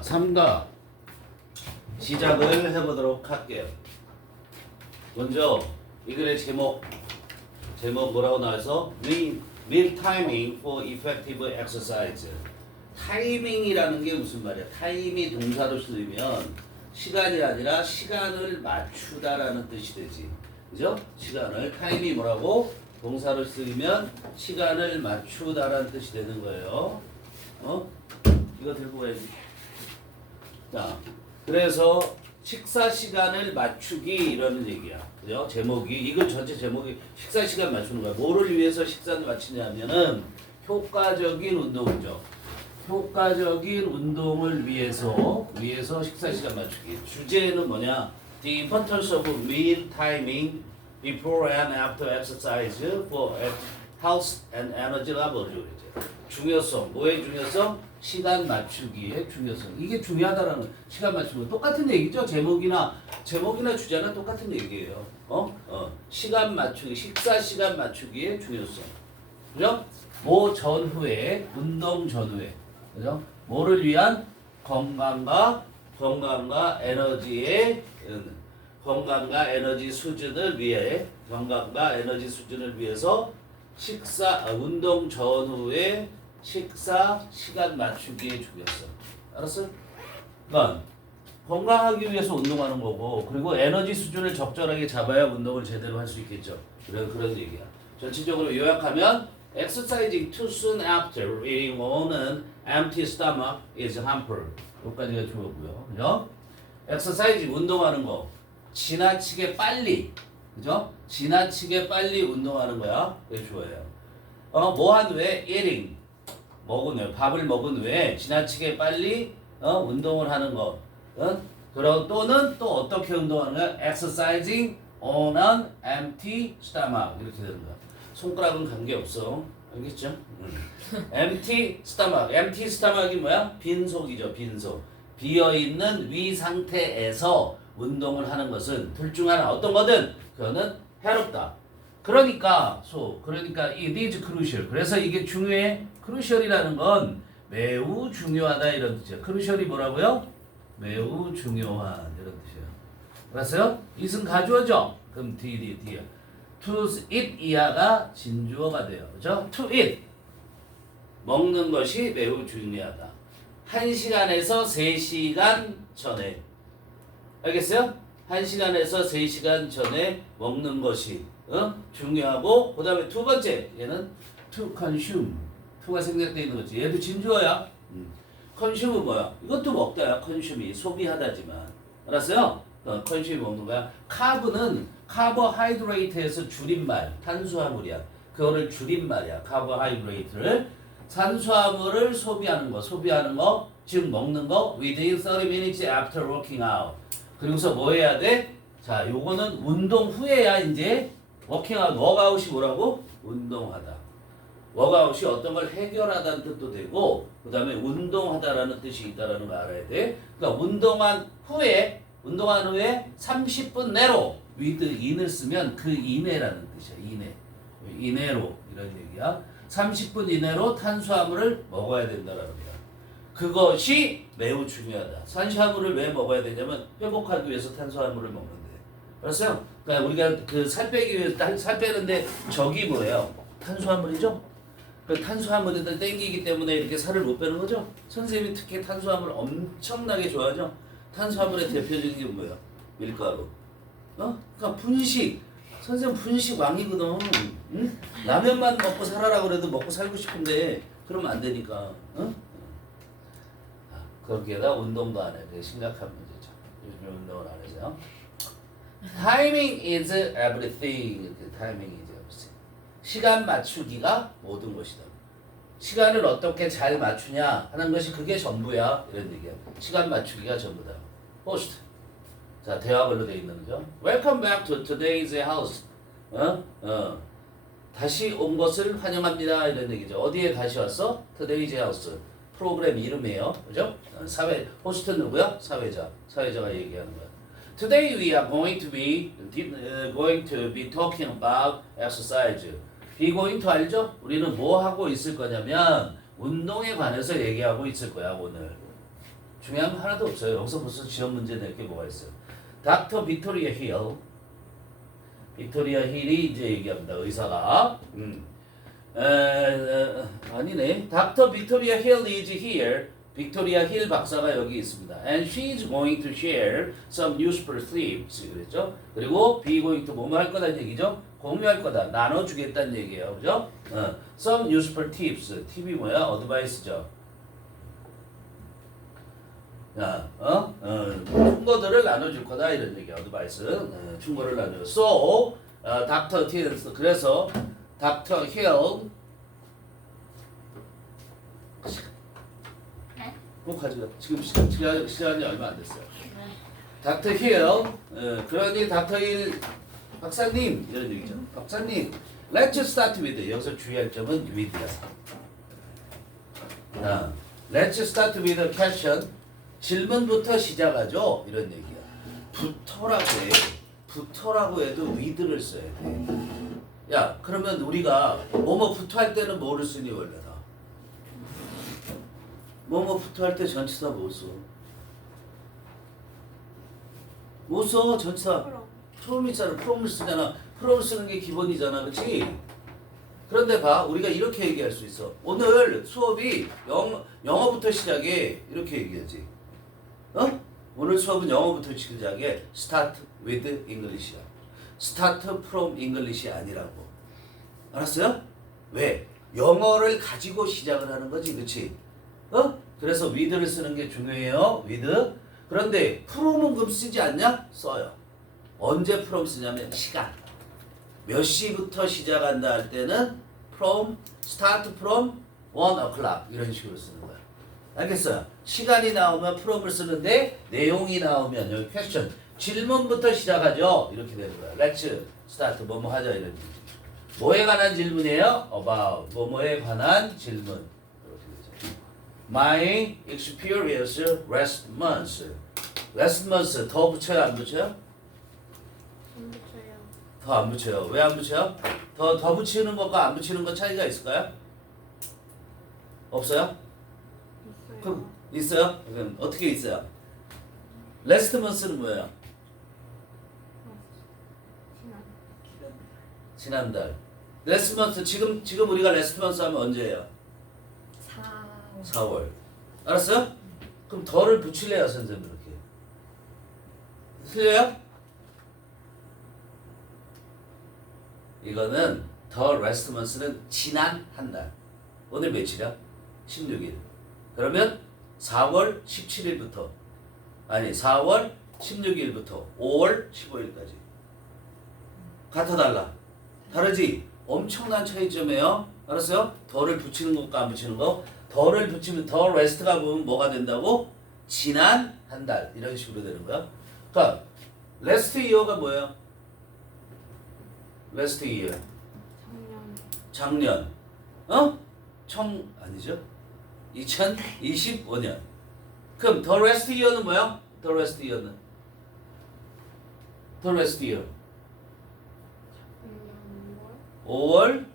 3과 시작을 해보도록 할게요. 먼저 이 글의 제목 뭐라고 나와서 Meal timing for effective exercise. 타이밍이라는 게 무슨 말이야? 타임이 동사로 쓰이면 시간이 아니라 시간을 맞추다라는 뜻이 되지. 그죠? 시간을 타임이 뭐라고? 동사로 쓰이면 시간을 맞추다라는 뜻이 되는 거예요. 이거 들고 가야지. 자, 그래서 식사 시간을 맞추기 이라는 얘기야. 그죠? 제목이 이거 전체 제목이 식사 시간 맞추는 거야. 뭐를 위해서 식사를 맞추냐면은 효과적인 운동이죠. 효과적인 운동을 위해서 식사 시간 맞추기. 주제는 뭐냐? The importance of meal timing before and after exercise for health and energy level. 중요성. 뭐의 중요성? 시간 맞추기의 중요성. 이게 중요하다라는 시간 맞추는 거 똑같은 얘기죠. 제목이나 주제는 똑같은 얘기예요. 시간 맞추기, 식사 시간 맞추기의 중요성. 그죠? 뭐 전후에, 운동 전후에. 그죠? 뭐를 위한 건강과 에너지의 건강과 에너지 수준을 위해서 운동 전후에 식사 시간 맞추기의 중요성. 알았어? 그러니까 건강하기 위해서 운동하는 거고, 그리고 에너지 수준을 적절하게 잡아야 운동을 제대로 할 수 있겠죠. 그런 얘기야. 전체적으로 요약하면 exercising too soon after eating on an empty stomach is harmful. 여기까지가 좋았고요. 그죠? exercise 운동하는 거 지나치게 빨리, 그죠? 지나치게 빨리 운동하는 거야. 그게 좋아요. 뭐한 후에 eating 먹은 후에, 밥을 먹은 후에 지나치게 빨리 운동을 하는 거. 그럼 또는 또 어떻게 운동하는 거야? exercising on an empty stomach 이렇게 되는 거야. 손가락은 관계없어. 알겠죠? empty stomach이 뭐야? 빈속이죠. 빈속. 비어있는 위 상태에서 운동을 하는 것은 둘 중 하나 어떤 거든 그거는 해롭다. 그러니까 it is crucial. 그래서 이게 중요해. crucial이라는 건 매우 중요하다 이런 뜻이야. crucial이 뭐라고요? 매우 중요한 이런 뜻이야. 알았어요? it은 가주어죠? 그럼 뒤야. to eat 이하가 진주어가 돼요. 그죠? to eat 먹는 것이 매우 중요하다. 1시간에서 3시간 전에. 알겠어요? 1시간에서 3시간 전에 먹는 것이 중요하고, 그 다음에 두 번째 얘는 to consume. to가 생략되어 있는 거지. 얘도 진주어야. consume은 뭐야? 이것도 먹다야. consume이 소비하다지만. 알았어요? consume 먹는 거야. car브는 카보하이드레이트에서 줄임말, 탄수화물이야. 그거를 줄임말이야. 카보하이드레이트를. 탄수화물을 소비하는 거, 즉 먹는 거, within 30 minutes after working out. 그리고서 뭐 해야 돼? 자, 요거는 운동 후에야 이제 working out, 워크아웃이 뭐라고? 운동하다. 워크아웃이 어떤 걸 해결하다는 뜻도 되고, 그 다음에 운동하다라는 뜻이 있다라는 걸 알아야 돼. 그러니까 운동한 후에 30분 내로 with in을 쓰면 그 이내라는 뜻이야. 이내로 이런 얘기야. 30분 이내로 탄수화물을 먹어야 된다라는 거야. 그것이 매우 중요하다. 탄수화물을 왜 먹어야 되냐면 회복하기 위해서 탄수화물을 먹는데. 알았어요? 그러니까 우리가 그 살 빼기 위해서 살 빼는데 적이 뭐예요? 탄수화물이죠? 그 탄수화물을 땡기기 때문에 이렇게 살을 못 빼는 거죠? 선생님이 특히 탄수화물을 엄청나게 좋아하죠? 탄수화물의 대표적인 게 뭐예요? 밀가루. 그러니까 분식. 선생님 분식 왕이거든. 응? 라면만 먹고 살아라 그래도 먹고 살고 싶은데 그러면 안 되니까. 거기에다 운동도 안 해. 그게 심각한 문제죠. 요즘 운동을 안 해서요. Timing is everything. Timing is everything. 시간 맞추기가 모든 것이다. 시간을 어떻게 잘 맞추냐 하는 것이 그게 전부야. 이런 얘기야. 시간 맞추기가 전부다. 호스트. 자, 대화글로 되어 있는 거죠. Welcome back to today's house. 다시 온 것을 환영합니다. 이런 얘기죠. 어디에 다시 왔어? Today's house. 프로그램 이름이에요. 그죠? 호스트 누구야? 사회자가 얘기하는 거야. Today we are going to be talking about exercise. be going to 알죠? 우리는 뭐 하고 있을 거냐면 운동에 관해서 얘기하고 있을 거야, 오늘. 중요한 거 하나도 없어요. 여기서 벌써 지원 문제 낼 게 뭐가 있어요. 닥터 빅토리아 힐. 빅토리아 힐이 이제 얘기합니다. 의사가. 아니네. 닥터 빅토리아 힐 is here. 빅토리아 힐 박사가 여기 있습니다. And she is going to share some useful tips. 그랬죠? 그리고 be going to 뭐뭐 할 거다는 얘기죠? 공유할 거다. 나눠주겠다는 얘기예요. 그죠? Some useful tips. 팁이 뭐야? 어드바이스죠. 야, 충고들을 나눠줄 거다 이런 얘기야. 어드바이스. 충고를 나눠. So, 닥터 틸. 그래서 닥터 힐 꼭 가져가. 지금 시간이 얼마 안 됐어요. 닥터 힐, 그러니 닥터 힐 박사님 이런 얘기죠. 박사님, let's start with. 여기서 주의할 점은 with야. Let's start with a question. 질문부터 시작하죠. 이런 얘기야. 붙어라고 해도 with를 써야 돼. 야, 그러면 우리가 뭐뭐부터 할 때는 뭐를 쓰니 원래 다. 뭐뭐부터 할 때 전치사 뭐 써? 뭐 써? 전치사. 프롬 있잖아. 프롬을 쓰잖아. 프롬을 쓰는 게 기본이잖아. 그치? 그런데 봐. 우리가 이렇게 얘기할 수 있어. 오늘 수업이 영어부터 시작해. 이렇게 얘기하지. 오늘 수업은 영어부터 시작해. Start with English야. Start from English이 아니라고. 알았어요? 왜? 영어를 가지고 시작을 하는 거지. 그치? 그래서 with를 쓰는 게 중요해요. with. 그런데 from은 그럼 쓰지 않냐? 써요. 언제 from 쓰냐면 시간. 몇 시부터 시작한다 할 때는 start from 1 o'clock 이런 식으로 쓰는 거야. 알겠어요? 시간이 나오면 from을 쓰는데 내용이 나오면 여기 question 질문부터 시작하죠. 이렇게 되는 거야. Let's start 뭐뭐 하자 이런 얘기죠. 뭐에 관한 질문이에요? About 뭐뭐에 관한 질문. 이렇게 되죠. My experience last month. last month 더 붙여요 안 붙여요? 안 붙여요. 더 안 붙여요. 왜 안 붙여요? 더 붙이는 것과 안 붙이는 것 차이가 있을까요? 없어요? 있어요. 그럼 있어요? 그럼 어떻게 있어요? last month는 뭐예요? 지난달. last month 지금 우리가 last month 하면 언제예요? 4월. 알았어요? 그럼 더를 붙일래요 선생님 이렇게. 틀려요? 이거는 the last month는 지난 한 달. 오늘 며칠이야? 16일. 그러면 4월 17일부터 아니 4월 16일부터 5월 15일까지. 같아 달라? 다르지? 엄청난 차이점이에요. 알았어요? 더를 붙이는 것과 안 붙이는 거. 더를 붙이면 더 rest가 보면 뭐가 된다고? 지난 한 달. 이런 식으로 되는 거야. 그러니까 last year가 뭐예요? last year. 작년. 아니죠? 2025년. 그럼 the rest year는 뭐야? the rest year는? the rest year. 5월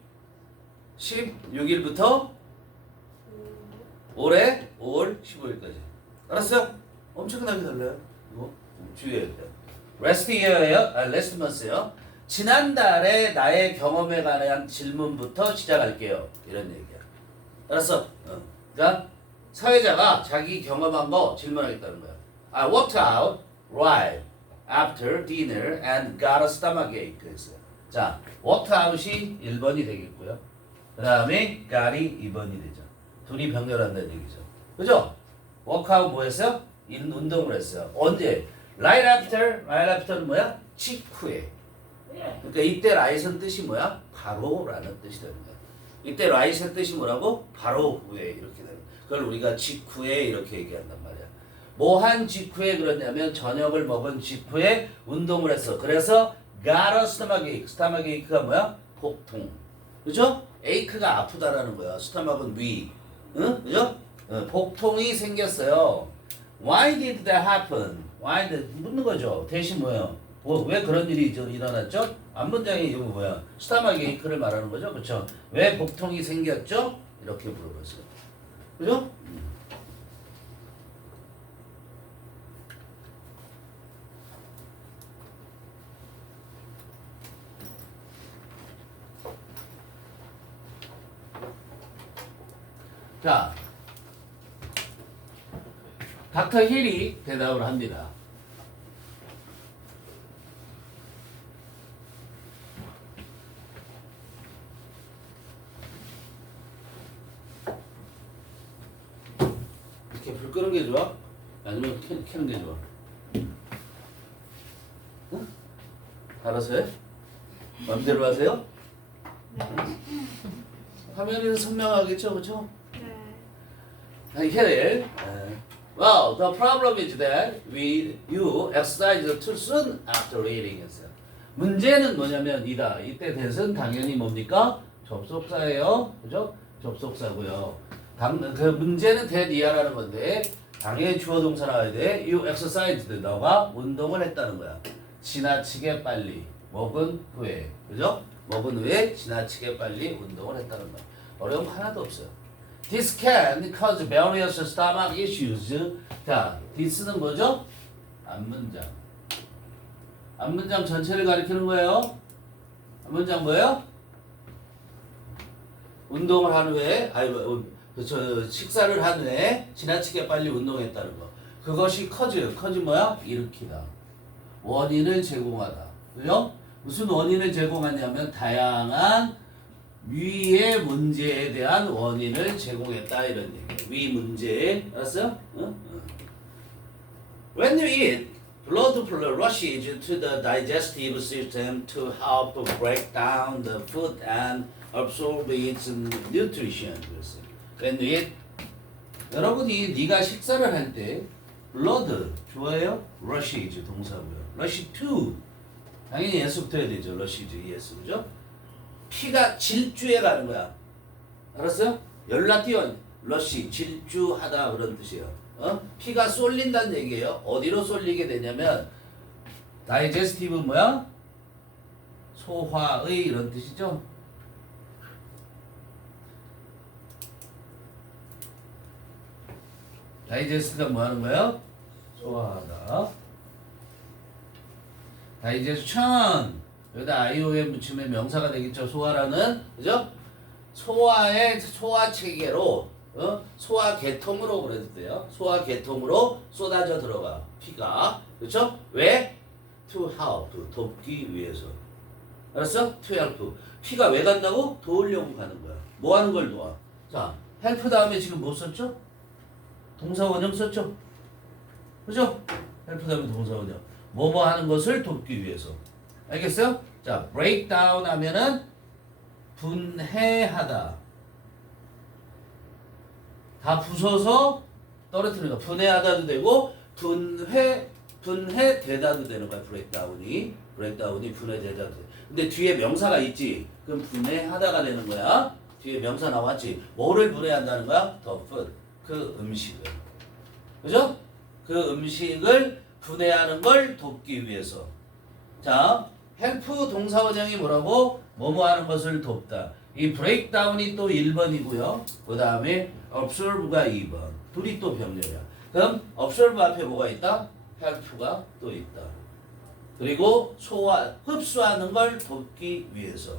16일부터 올해 5월 15일까지. 알았어요? 엄청나게 달라요. 이거 주의해야 돼요. last year예요. last month예요. 지난달에 나의 경험에 관한 질문부터 시작할게요. 이런 얘기야. 알았어? 그러니까 사회자가 자기 경험한 거 질문하겠다는 거야. I walked out right after dinner and got a stomachache. 그랬어요. 자, walked out이 1번이 되겠고요. 그 다음에 got이 2번이 되죠. 둘이 병렬한다는 얘기죠. 그죠? walk out 뭐 했어요? 운동을 했어요. 언제? right after는 뭐야? 직후에. 그러니까 이때 right은 뜻이 뭐야? 바로라는 뜻이 되는 거야. 이때 right의 뜻이 뭐라고? 바로 후에 이렇게 되는 거야. 그걸 우리가 직후에 이렇게 얘기한단 말이야. 뭐 한 직후에 그러냐면 저녁을 먹은 직후에 운동을 했어. 그래서 got a stomachache. stomachache가 뭐야? 복통. 그죠? ache가 아프다라는 거야. stomach은 위. 응? 그죠? 복통이 생겼어요. Why did that happen? Why did 묻는 거죠. 대신 뭐예요? 왜 그런 일이 일어났죠? 앞문장이 이거 뭐야? 스타마게이크를 말하는 거죠. 그렇죠? 왜 복통이 생겼죠? 이렇게 물어봤어요. 그죠? 자, 닥터 힐이 대답을 합니다. 이렇게 불 끄는 게 좋아? 아니면 켜는 게 좋아? 응? 알아서 해? 맘대로 하세요? 화면에는 선명하겠죠, 그렇죠? 네. I get it. Well, the problem is that you exercise too soon after reading it. 문제는 뭐냐면 이다. 이때 that은 당연히 뭡니까? 접속사예요. 그죠? 접속사고요. 그 문제는 that 이하라는 건데 당연히 주어 동사 나와야 돼. You exercised. 너가 운동을 했다는 거야. 지나치게 빨리. 먹은 후에. 그죠? 먹은 후에 지나치게 빨리 운동을 했다는 거야. 어려운 거 하나도 없어요. This can cause various stomach issues. 자, this는 뭐죠? 앞문장. 앞문장 전체를 가리키는 거예요. 앞문장 뭐예요? 운동을 한 후에, 식사를 한 후에 지나치게 빨리 운동했다는 거. 그것이 cause 뭐야? 일으키다. 원인을 제공하다. 그죠? 무슨 원인을 제공하냐면 다양한 위의 문제에 대한 원인을 제공했다 이런 얘기예요. 위 문제에 알았어요? 응? When you eat, blood rushes to the digestive system to help break down the food and absorb its nutrition. 그랬어요. When you eat, 여러분이 네가 식사를 할 때 blood 좋아해요? rushes 동사고요. rush to 당연히 예습부터 해야 되죠. rushes yes 그죠? 피가 질주해 가는 거야. 알았어요? 열나 뛰어. 러시 질주하다 그런 뜻이에요. 피가 쏠린다는 얘기예요. 어디로 쏠리게 되냐면 다이제스티브 뭐야? 소화의 이런 뜻이죠. 다이제스트가 뭐 하는 거예요? 소화하다. 다이제스션 여기다 IOM 붙이면 명사가 되겠죠. 소화라는 그죠? 소화의 소화 체계로 소화 계통으로 그래도 돼요. 소화 계통으로 쏟아져 들어가 피가 그렇죠? 왜? To help 돕기 위해서. 알았어? To help 피가 왜 간다고? 도우려고 가는 거야. 뭐 하는 걸 도와? 자, help 다음에 지금 뭐 썼죠? 동사원형 썼죠? 그죠? help 다음에 동사원형 뭐뭐 하는 것을 돕기 위해서. 알겠어요? 자, break down 하면은 분해하다. 다 부숴서 떨어뜨리는 거. 분해하다도 되고 분해되다도 되는 거야. breakdown이 분해되다도 돼. 근데 뒤에 명사가 있지. 그럼 분해하다가 되는 거야. 뒤에 명사 나왔지. 뭐를 분해한다는 거야? the food. 그 음식을. 그죠? 그 음식을 분해하는 걸 돕기 위해서. 자, 헬프 동사원형이 뭐라고? 뭐뭐 하는 것을 돕다. 이 브레이크다운이 또 1번이고요. 그 다음에 observe가 2번. 둘이 또 병렬이야. 그럼 observe 앞에 뭐가 있다? 헬프가 또 있다. 그리고 흡수하는 걸 돕기 위해서.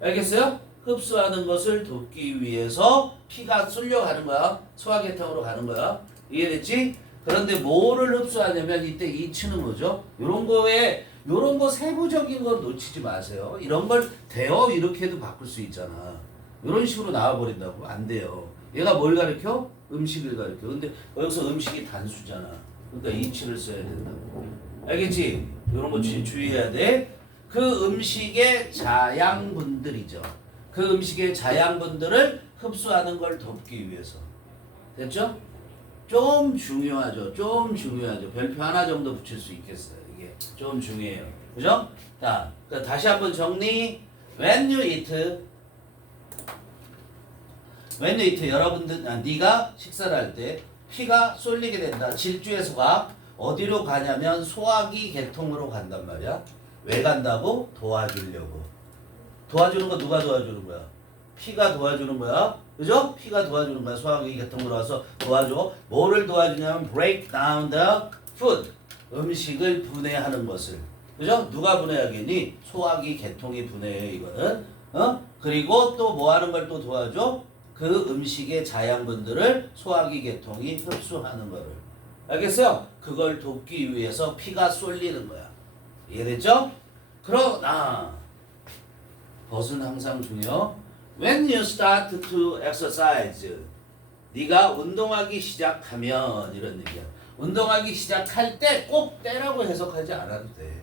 알겠어요? 흡수하는 것을 돕기 위해서 피가 쏠려가는 거야. 소화계통으로 가는 거야. 이해됐지? 그런데 뭐를 흡수하냐면 이때 이 치는 거죠. 요런 거 세부적인 거 놓치지 마세요. 이런 걸 대어 이렇게도 바꿀 수 있잖아. 이런 식으로 나와버린다고? 안 돼요. 얘가 뭘 가르쳐? 음식을 가르쳐. 근데 여기서 음식이 단수잖아. 그러니까 이치를 써야 된다고. 알겠지? 이런 거 주의해야 돼. 그 음식의 자양분들이죠. 그 음식의 자양분들을 흡수하는 걸 돕기 위해서. 됐죠? 좀 중요하죠. 별표 하나 정도 붙일 수 있겠어요. 이게 좀 중요해요. 그죠? 자, 다시 한번 정리. When you eat, 여러분들, 네가 식사를 할 때 피가 쏠리게 된다. 질주해서가 어디로 가냐면 소화기 계통으로 간단 말이야. 왜 간다고? 도와주려고. 도와주는 거 누가 도와주는 거야? 피가 도와주는 거야. 그죠? 피가 도와주는 거야. 소화기 계통으로 와서 도와줘. 뭐를 도와주냐면 break down the food. 음식을 분해하는 것을. 그죠? 누가 분해하겠니? 소화기 계통이 분해해 이거는. 그리고 또 뭐 하는 걸 또 도와줘? 그 음식의 자양분들을 소화기 계통이 흡수하는 거를. 알겠어요? 그걸 돕기 위해서 피가 쏠리는 거야. 이해됐죠? 그러나 벗은 항상 중요. When you start to exercise, 네가 운동하기 시작하면 이런 얘기야. 운동하기 시작할 때 꼭 때라고 해석하지 않아도 돼.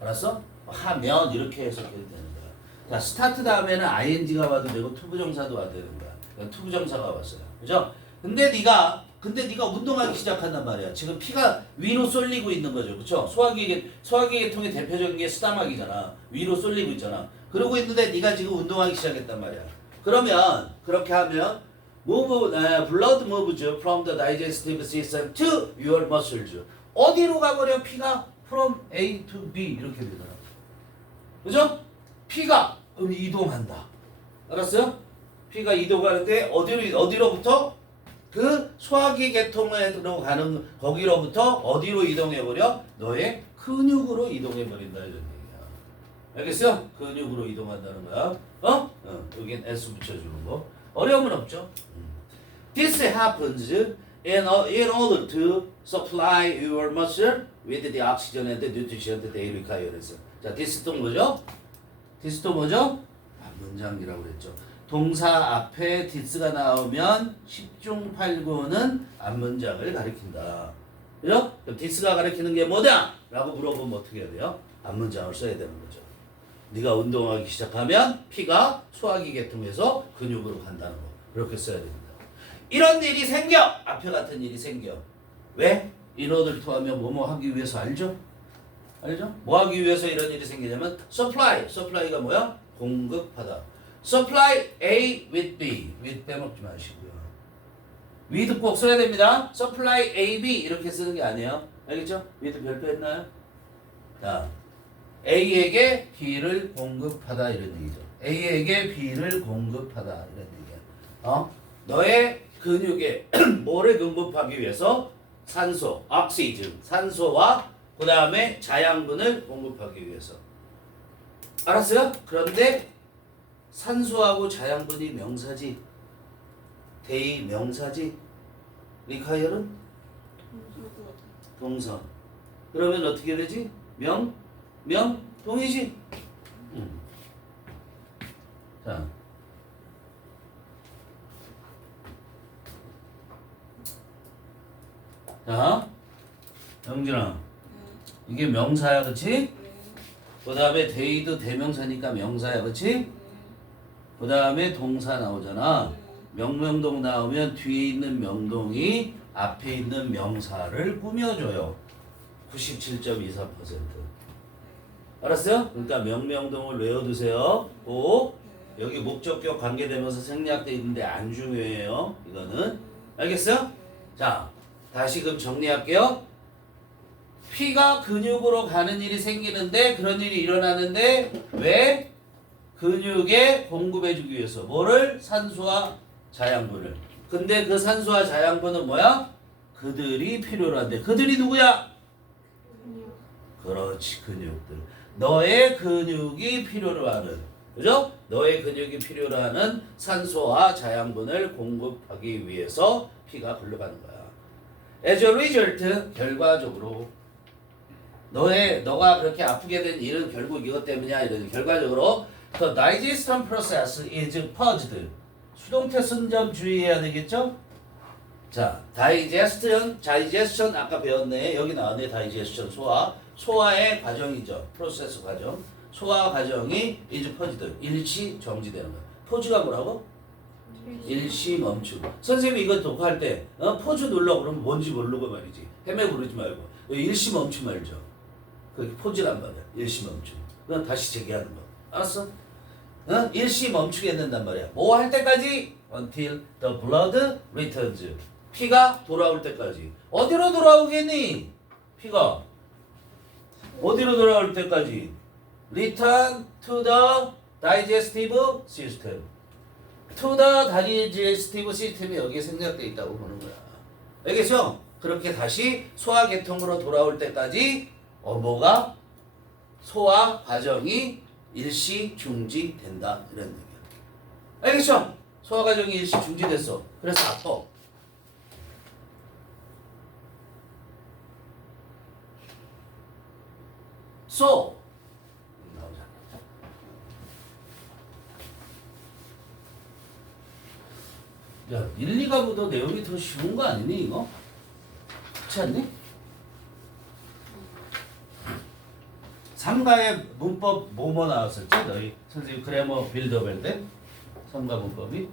알았어? 하면 이렇게 해석해도 되는 거야. 자, 스타트 다음에는 ing가 와도 되고 투부정사도 와도 되는 거야. 그러니까 투부정사가 왔어요. 그죠? 근데 네가 운동하기 시작한단 말이야. 지금 피가 위로 쏠리고 있는 거죠. 그렇죠? 소화기 계통의 대표적인 게 수다막이잖아. 위로 쏠리고 있잖아. 그러고 있는데 네가 지금 운동하기 시작했단 말이야. 그러면 그렇게 하면 blood moves from the digestive system to your muscles. 어디로 가버려? 피가 from A to B 이렇게 되더라. 그죠? 피가 이동한다. 알았어요? 피가 이동하는데 어디로부터? 그 소화기 계통으로 가는 거기로부터 어디로 이동해버려? 너의 근육으로 이동해버린다 이런 얘기야. 알겠어요? 근육으로 이동한다는 거야. 여긴 S 붙여주는 거. 어려움은 없죠. This happens in order to supply your muscle with the oxygen and the nutrition that they require. 자, this 또 뭐죠? this 또 뭐죠? 문장이라고 그랬죠. 동사 앞에 this가 나오면 10중 8구는 앞문장을 가리킨다. 그죠? 그럼 this가 가리키는 게 뭐냐? 라고 물어보면 어떻게 해야 돼요? 앞문장을 써야 되는 거죠. 네가 운동하기 시작하면 피가 소화기 계통에서 근육으로 간다는 거. 그렇게 써야 됩니다. 이런 일이 생겨! 앞에 같은 일이 생겨. 왜? 인어들 토하면 뭐뭐 하기 위해서 알죠? 알죠? 뭐 하기 위해서 이런 일이 생기냐면 supply가 뭐야? 공급하다. supply A with B. with 빼먹지 마시고요. with 꼭 써야 됩니다. supply A, B 이렇게 쓰는 게 아니에요. 알겠죠? with 별표 했나요? 자, A에게 B를 공급하다 이런 얘기죠. A에게 B를 공급하다 이런 얘기야. 너의 근육에 뭐를 공급하기 위해서? 산소, oxygen, 산소와 그 다음에 자양분을 공급하기 위해서. 알았어요? 그런데 산소하고 자양분이 명사지, 대의 명사지, 리카이어는 동사. 그러면 어떻게 되지? 동이지. 자, 영진아, 이게 명사야, 그렇지? 그 다음에 데이도 대명사니까 명사야, 그렇지? 그 다음에 동사 나오잖아. 명명동 나오면 뒤에 있는 명동이 앞에 있는 명사를 꾸며줘요. 97.24%. 알았어요? 그러니까 명명동을 외워두세요. 꼭 여기 목적격 관계되면서 생략돼 있는데 안 중요해요. 이거는 알겠어요? 자, 다시금 정리할게요. 피가 근육으로 가는 일이 생기는데 그런 일이 일어나는데 왜? 근육에 공급해주기 위해서 뭐를? 산소와 자양분을. 근데 그 산소와 자양분은 뭐야? 그들이 필요로 한데 그들이 누구야? 그렇지, 근육들. 너의 근육이 필요로 하는, 그죠? 너의 근육이 필요로 하는 산소와 자양분을 공급하기 위해서 피가 흘러가는 거야. As a result, 결과적으로 너가 그렇게 아프게 된 일은 결국 이것 때문이야. 이런 결과적으로 the digestion process is purged. 수동태 쓴 점 주의해야 되겠죠? 자, digestion 아까 배웠네. 여기 나왔네. digestion 소화의 과정이죠. 프로세스 과정. 소화 과정이 is purged. 일시 정지되는 거야. 포즈가 뭐라고? 일시 멈추고. 선생님이 이거 독할 때 포즈 눌러 그러면 뭔지 모르고 말이지. 헤매 부르지 말고 일시 멈춤 말죠. 그게 포즈란 말이야. 일시 멈춤. 그건 다시 재개하는 거. 알았어? 일시 멈추게 된단 말이야. 뭐 할 때까지? Until the blood returns. 피가 돌아올 때까지. 어디로 돌아오겠니? 피가 어디로 돌아올 때까지? Return to the digestive system. To the digestive system이 여기에 생략되어 있다고 보는 거야. 알겠죠? 그렇게 다시 소화계통으로 돌아올 때까지 뭐가? 소화 과정이 일시 중지된다. 이런 얘기야. 알겠죠? 소화 과정이 일시 중지됐어. 그래서 아파. So 나오자. 야, 1, 2가보다 내용이 더 쉬운 거 아니니 이거? 그렇지 않니? 3가의 문법 뭐뭐 나왔었지? 너희 선생님 그래머 빌드업 할 때? 3가 문법이?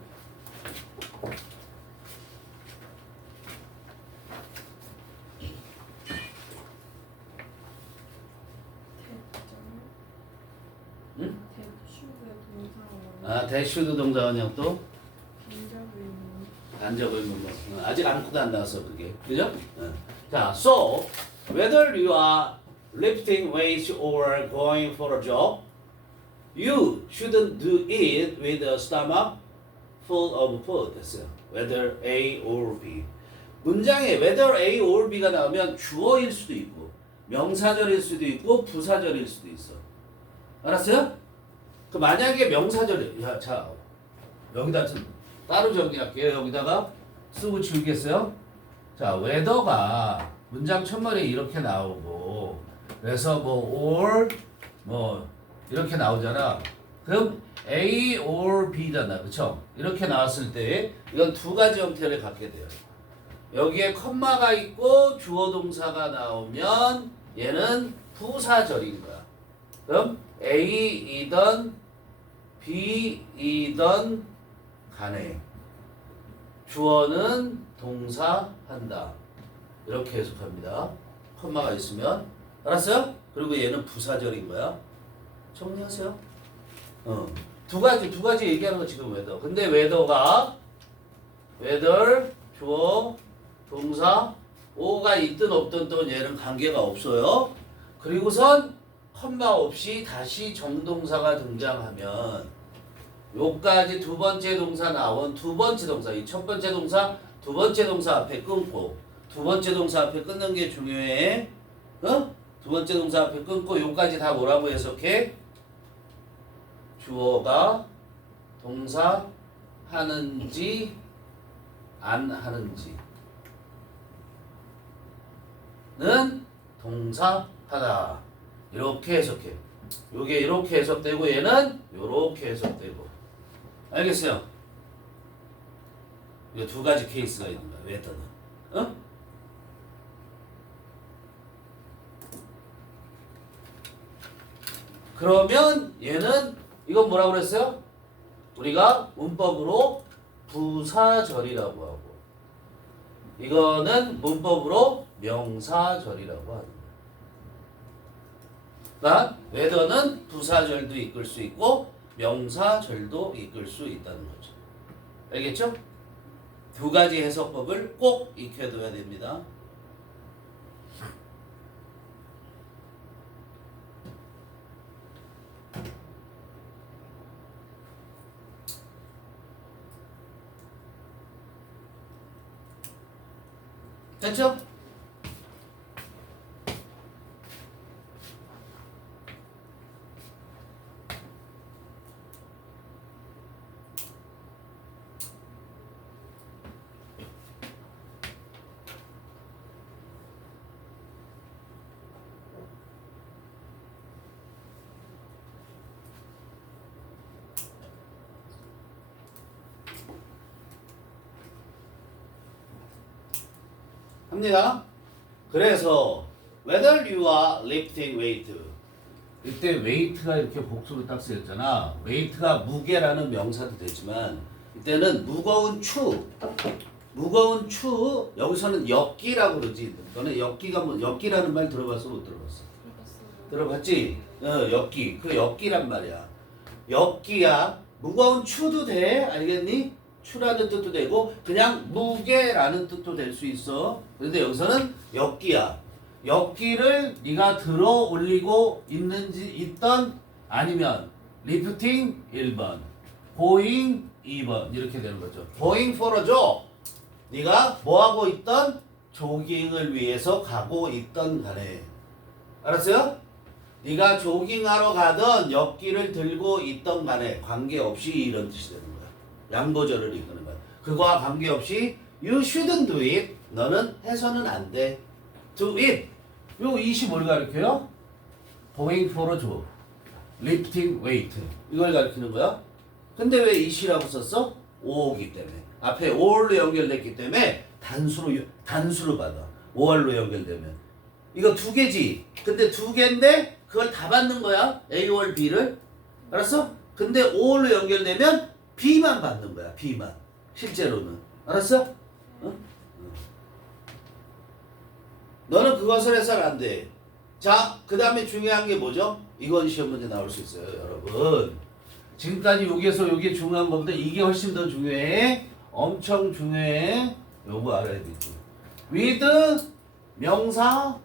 응? 대추의 동사원. 아, 대슈드 동사 원형도 간접 의문. 간접 의문문. 아직 아무것도 안 나왔어 그게. 그죠? 자, so whether you are lifting weights or going for a jog, you shouldn't do it with a stomach full of food. 됐어요. Whether A or B. 문장에 whether A or B가 나오면 주어일 수도 있고 명사절일 수도 있고 부사절일 수도 있어. 알았어요? 그 만약에 명사절이 자 여기다 좀 따로 정리할게요. 여기다가 쓰고 지우겠어요? 자, whether가 문장 첫머리에 이렇게 나오고 그래서 뭐 or 뭐 이렇게 나오잖아. 그럼 A or B잖아. 그쵸? 이렇게 나왔을 때 이건 두 가지 형태를 갖게 돼요. 여기에 컴마가 있고 주어 동사가 나오면 얘는 부사절인 거야. 그럼 A이든 B이든 간에 주어는 동사한다. 이렇게 해석합니다. 컴마가 있으면. 알았어요? 그리고 얘는 부사절인 거야. 정리하세요. 두 가지 얘기하는 거 지금 웨더. 근데 웨더가 whether 주어 동사 오가 있든 없든 또 얘는 관계가 없어요. 그리고선 컴마 없이 다시 정동사가 등장하면 요까지 두 번째 동사 나온 두 번째 동사 이 첫 번째 동사 두 번째 동사 앞에 끊고 두 번째 동사 앞에 끊는 게 중요해. 두 번째 동사 앞에 끊고 요까지 다 뭐라고 해석해? 주어가 동사 하는지 안 하는지는 동사하다. 이렇게 해석해. 요게 이렇게 해석되고 얘는 요렇게 해석되고. 알겠어요? 이 두 가지 케이스가 있는 거야. 웨더는. 그러면 얘는 이건 뭐라고 그랬어요? 우리가 문법으로 부사절이라고 하고 이거는 문법으로 명사절이라고 하는 거야. 그러니까 whether는 부사절도 이끌 수 있고 명사절도 이끌 수 있다는 거죠. 알겠죠? 두 가지 해석법을 꼭 익혀둬야 됩니다. 됐죠? 합니다. 그래서 whether you are lifting weight 이때 weight가 이렇게 복수로 딱 쓰였잖아. weight가 무게라는 명사도 되지만 이때는 무거운 여기서는 역기라고 그러지. 너는 역기라는 말 들어봤어 못 들어봤어? 들어봤지? 역기. 그 역기란 말이야. 역기야. 무거운 추도 돼. 알겠니? 추라는 뜻도 되고 그냥 무게라는 뜻도 될 수 있어. 그런데 여기서는 역기야. 역기를 네가 들어 올리고 있던 아니면 lifting 1번, going 2번 이렇게 되는 거죠. going for a jog. 네가 뭐 하고 있던 조깅을 위해서 가고 있던 간에. 알았어요? 네가 조깅하러 가던 역기를 들고 있던 간에 관계없이 이런 뜻이 되는 거야. 양보절을 이끄는 거야. 그거와 관계없이 you shouldn't do it. 너는 해서는 안 돼. do it. 요 it이 뭘 가리켜요? going for a job. lifting weight. 이걸 가리키는 거야. 근데 왜 it이라고 썼어? 오기 때문에. 앞에 or로 연결됐기 때문에 단수로 받아. or로 연결되면. 이거 두 개지. 근데 두 개인데 그걸 다 받는 거야. A or B를. 알았어? 근데 or로 연결되면 B만 받는 거야. B만. 실제로는. 알았어? 어? 너는 그것을 해서는 안 돼. 자, 그 다음에 중요한 게 뭐죠? 이건 시험 문제 나올 수 있어요, 여러분. 지금까지 여기에서 여기 중요한 것보다 이게 훨씬 더 중요해. 엄청 중요해. 요거 알아야 되지. with 명사,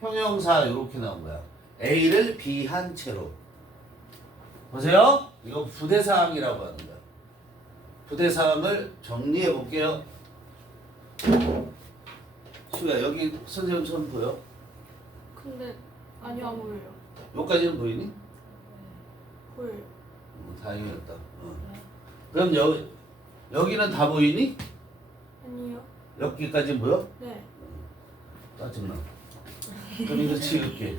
형용사 이렇게 나온 거야. A를 B한 채로. 보세요. 이거 부대사항이라고 하는 거야. 부대사항을 정리해 볼게요. 시우야, 여기 선생님 손 보여? 근데 아니요 안 보여요. 여기까지는 보이니? 보여요. 다행이었다. 그럼 여기는 다 보이니? 아니요. 여기까지 보여? 네. 짜증나. 그럼 이거 지울게.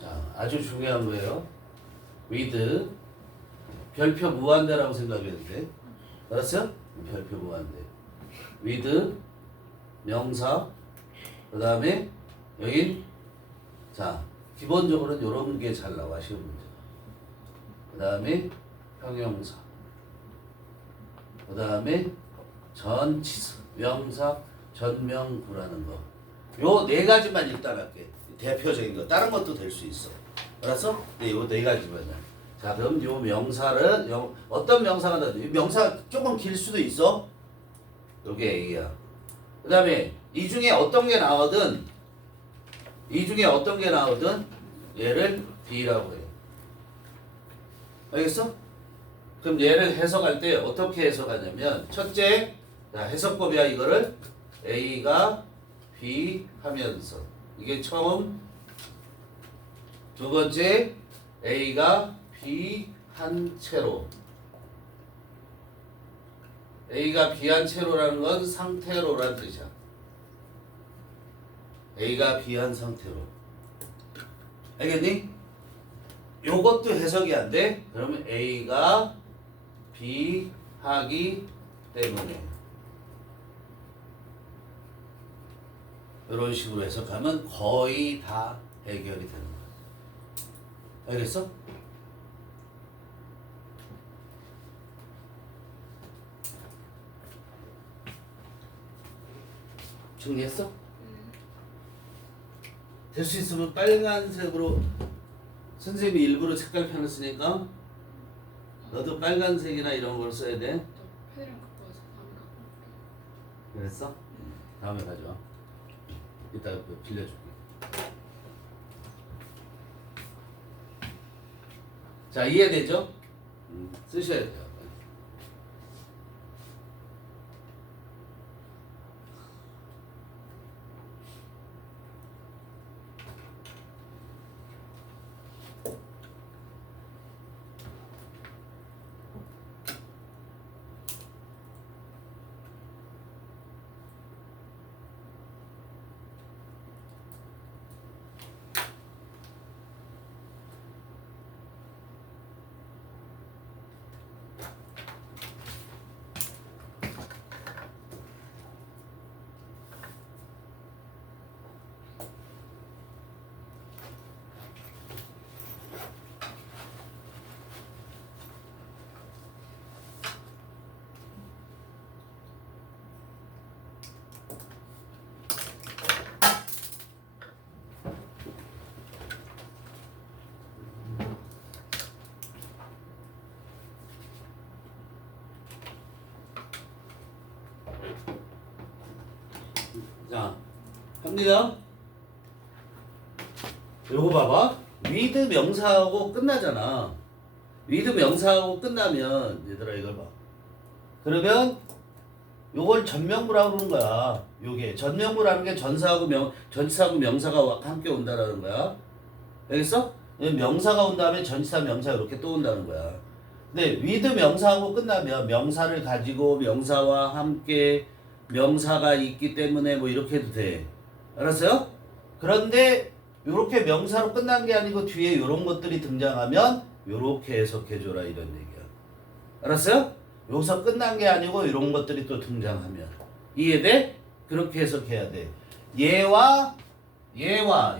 자, 아주 중요한 거예요. with 별표 무한대라고 생각해도 돼. 알았어요? 별표 무한대. with 명사. 그 다음에 여긴 자 기본적으로는 이런 게 잘 나와 시험 문제. 그 다음에 형용사. 그 다음에 전치사, 명사, 전명구라는 거. 요 네 가지만 일단 할게. 대표적인 거. 다른 것도 될 수 있어. 알았어? 네, 요 네 가지만요. 자, 그럼 요 명사를 어떤 명사가 나오지? 명사 조금 길 수도 있어. 요게 A야. 그 다음에 이 중에 어떤 게 나오든 얘를 B라고 해. 알겠어? 그럼 얘를 해석할 때 어떻게 해석하냐면 첫째, 자, 해석법이야. 이거를 A가 B 하면서 이게 처음. 두 번째, A가 B 한 채로. A가 B 한 채로라는 건 상태로라는 뜻이야. A가 B 한 상태로. 알겠니? 요것도 해석이 안 돼? 그러면 A가 B 하기 때문에. 이런 식으로 해석하면 거의 다 해결이 되는 거야. 알겠어? 정리했어? 될 수 있으면 빨간색으로 선생님이 일부러 색깔 펜을 쓰니까 너도 빨간색이나 이런 걸 써야 돼. 패드랑 갖고 와서 다음에 갖고 올게요. 그랬어? 다음에 가져와. 이따 빌려줄게. 자, 이해되죠? 쓰셔야 돼요. 자, 합니다. 요거 봐봐. with 명사하고 끝나잖아. with 명사하고 끝나면 얘들아 이걸 봐. 그러면 요걸 전명구라고 그러는 거야. 요게 전명구라는 게 전치사하고 명사가 함께 온다라는 거야. 알겠어? 명사가 온 다음에 전치사 명사 이렇게 또 온다는 거야. 근데 with 명사하고 끝나면 명사를 가지고 명사와 함께 명사가 있기 때문에 뭐 이렇게 해도 돼. 알았어요? 그런데 이렇게 명사로 끝난 게 아니고 뒤에 이런 것들이 등장하면 이렇게 해석해줘라 이런 얘기야. 알았어요? 여기서 끝난 게 아니고 이런 것들이 또 등장하면 이해돼? 그렇게 해석해야 돼. 얘와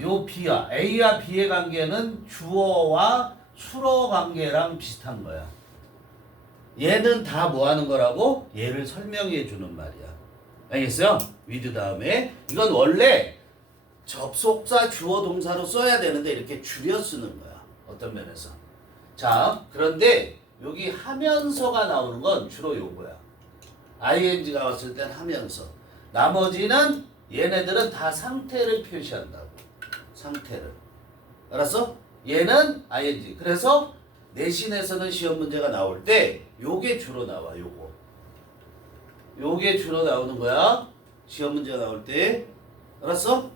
요 B와 A와 B의 관계는 주어와 수어 관계랑 비슷한 거야. 얘는 다 뭐 하는 거라고? 얘를 설명해 주는 말이야. 알겠어요? with 다음에 이건 원래 접속사 주어 동사로 써야 되는데 이렇게 줄여 쓰는 거야. 어떤 면에서. 자, 그런데 여기 하면서가 나오는 건 주로 요거야. ing가 왔을 땐 하면서. 나머지는 얘네들은 다 상태를 표시한다고. 상태를. 알았어? 얘는 ing. 그래서 내신에서는 시험 문제가 나올 때 요게 주로 나와. 요게 주로 나오는 거야. 시험 문제가 나올 때. 알았어?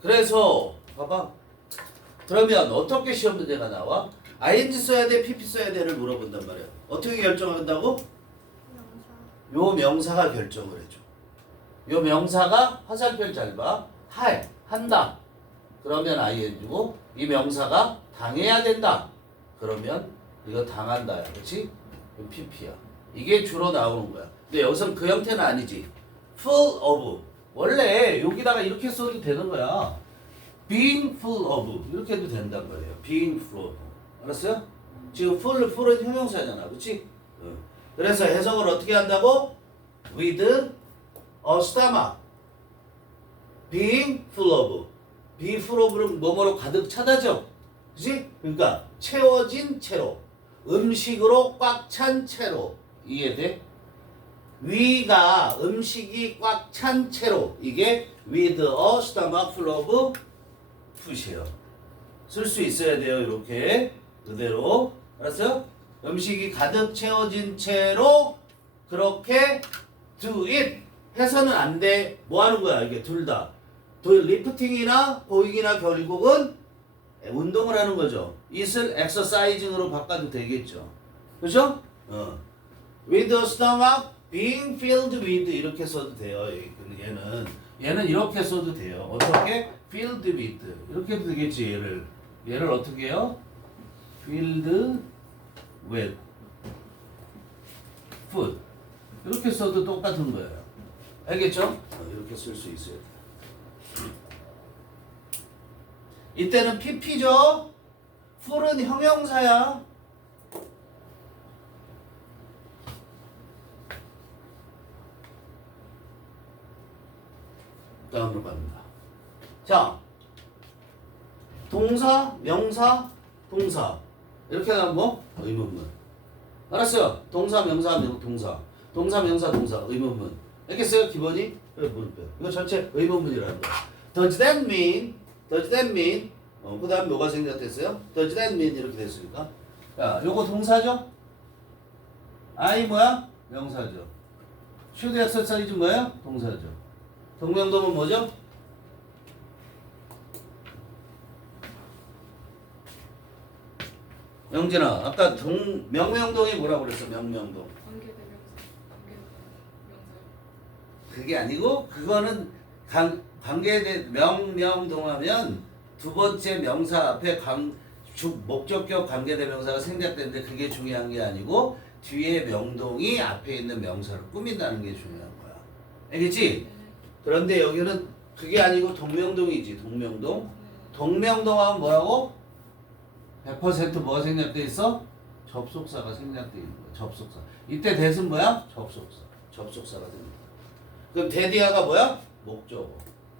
그래서 봐봐. 그러면 어떻게 시험 문제가 나와? ing 써야 돼, pp 써야 돼를 물어본단 말이야. 어떻게 결정한다고? 요 명사가 결정을 해줘. 요 명사가 화살표를 잘 봐. 한다. 그러면 ing고 이 명사가 당해야 된다. 그러면 이거 당한다야. 그렇지? 그럼 pp야. 이게 주로 나오는 거야. 근데 여기서는 그 형태는 아니지. full of. 원래 여기다가 이렇게 써도 되는 거야. being full of. 이렇게 해도 된단 말이에요. being full of. 알았어요? 지금 full은 형용사잖아. 그치? 그래서 해석을 어떻게 한다고? with a stomach. being full of. be full of는 뭐뭐로 가득 차다죠? 그치? 그러니까 채워진 채로. 음식으로 꽉 찬 채로. 이해돼? 위가 음식이 꽉 찬 채로. 이게 with a stomach full of food이에요. 쓸 수 있어야 돼요. 이렇게. 그대로. 알았어요? 음식이 가득 채워진 채로 그렇게 do it 해서는 안 돼. 뭐 하는 거야? 이게 둘 다. 리프팅이나 보잉이나 결국은 운동을 하는 거죠. it을 exercising으로 바꿔도 되겠죠. 그죠? with a stomach being filled with 이렇게 써도 돼요. 얘는 이렇게 써도 돼요. 어떻게? filled with 이렇게 해도 되겠지. 얘를 어떻게 해요? filled with food 이렇게 써도 똑같은 거예요. 알겠죠? 이렇게 쓸 수 있어요. 이때는 pp죠. full은 형용사야. 다음으로 갑니다. 자, 동사, 명사, 동사 이렇게 하면 뭐? 의문문. 알았어요? 동사, 명사, 동사. 동사, 명사, 동사, 의문문. 알겠어요? 기본이? 그래, 물음표. 이거 전체 의문문이라는 거야. Does that mean? Does that mean? 그 다음 뭐가 생략됐어요? Does that mean? 이렇게 됐으니까. 야, 요거 동사죠? I 뭐야? 명사죠. should exercise 뭐야? 동사죠. 동명동은 뭐죠? 영진아, 아까 명명동이 뭐라고 그랬어? 명명동. 그게 아니고 그거는 관계대 명명동 하면 두 번째 명사 앞에 목적격 관계대명사가 생략되는데 그게 중요한 게 아니고 뒤에 명동이 앞에 있는 명사를 꾸민다는 게 중요한 거야. 알겠지? 그런데 여기는 그게 아니고 동명동이지. 동명동. 동명동 하면 뭐라고? 100% 뭐가 생략돼 있어? 접속사가 생략돼 있는 거야. 접속사. 이때 대은 뭐야? 접속사가 됩니다. 그럼 대디아가 뭐야? 목적어.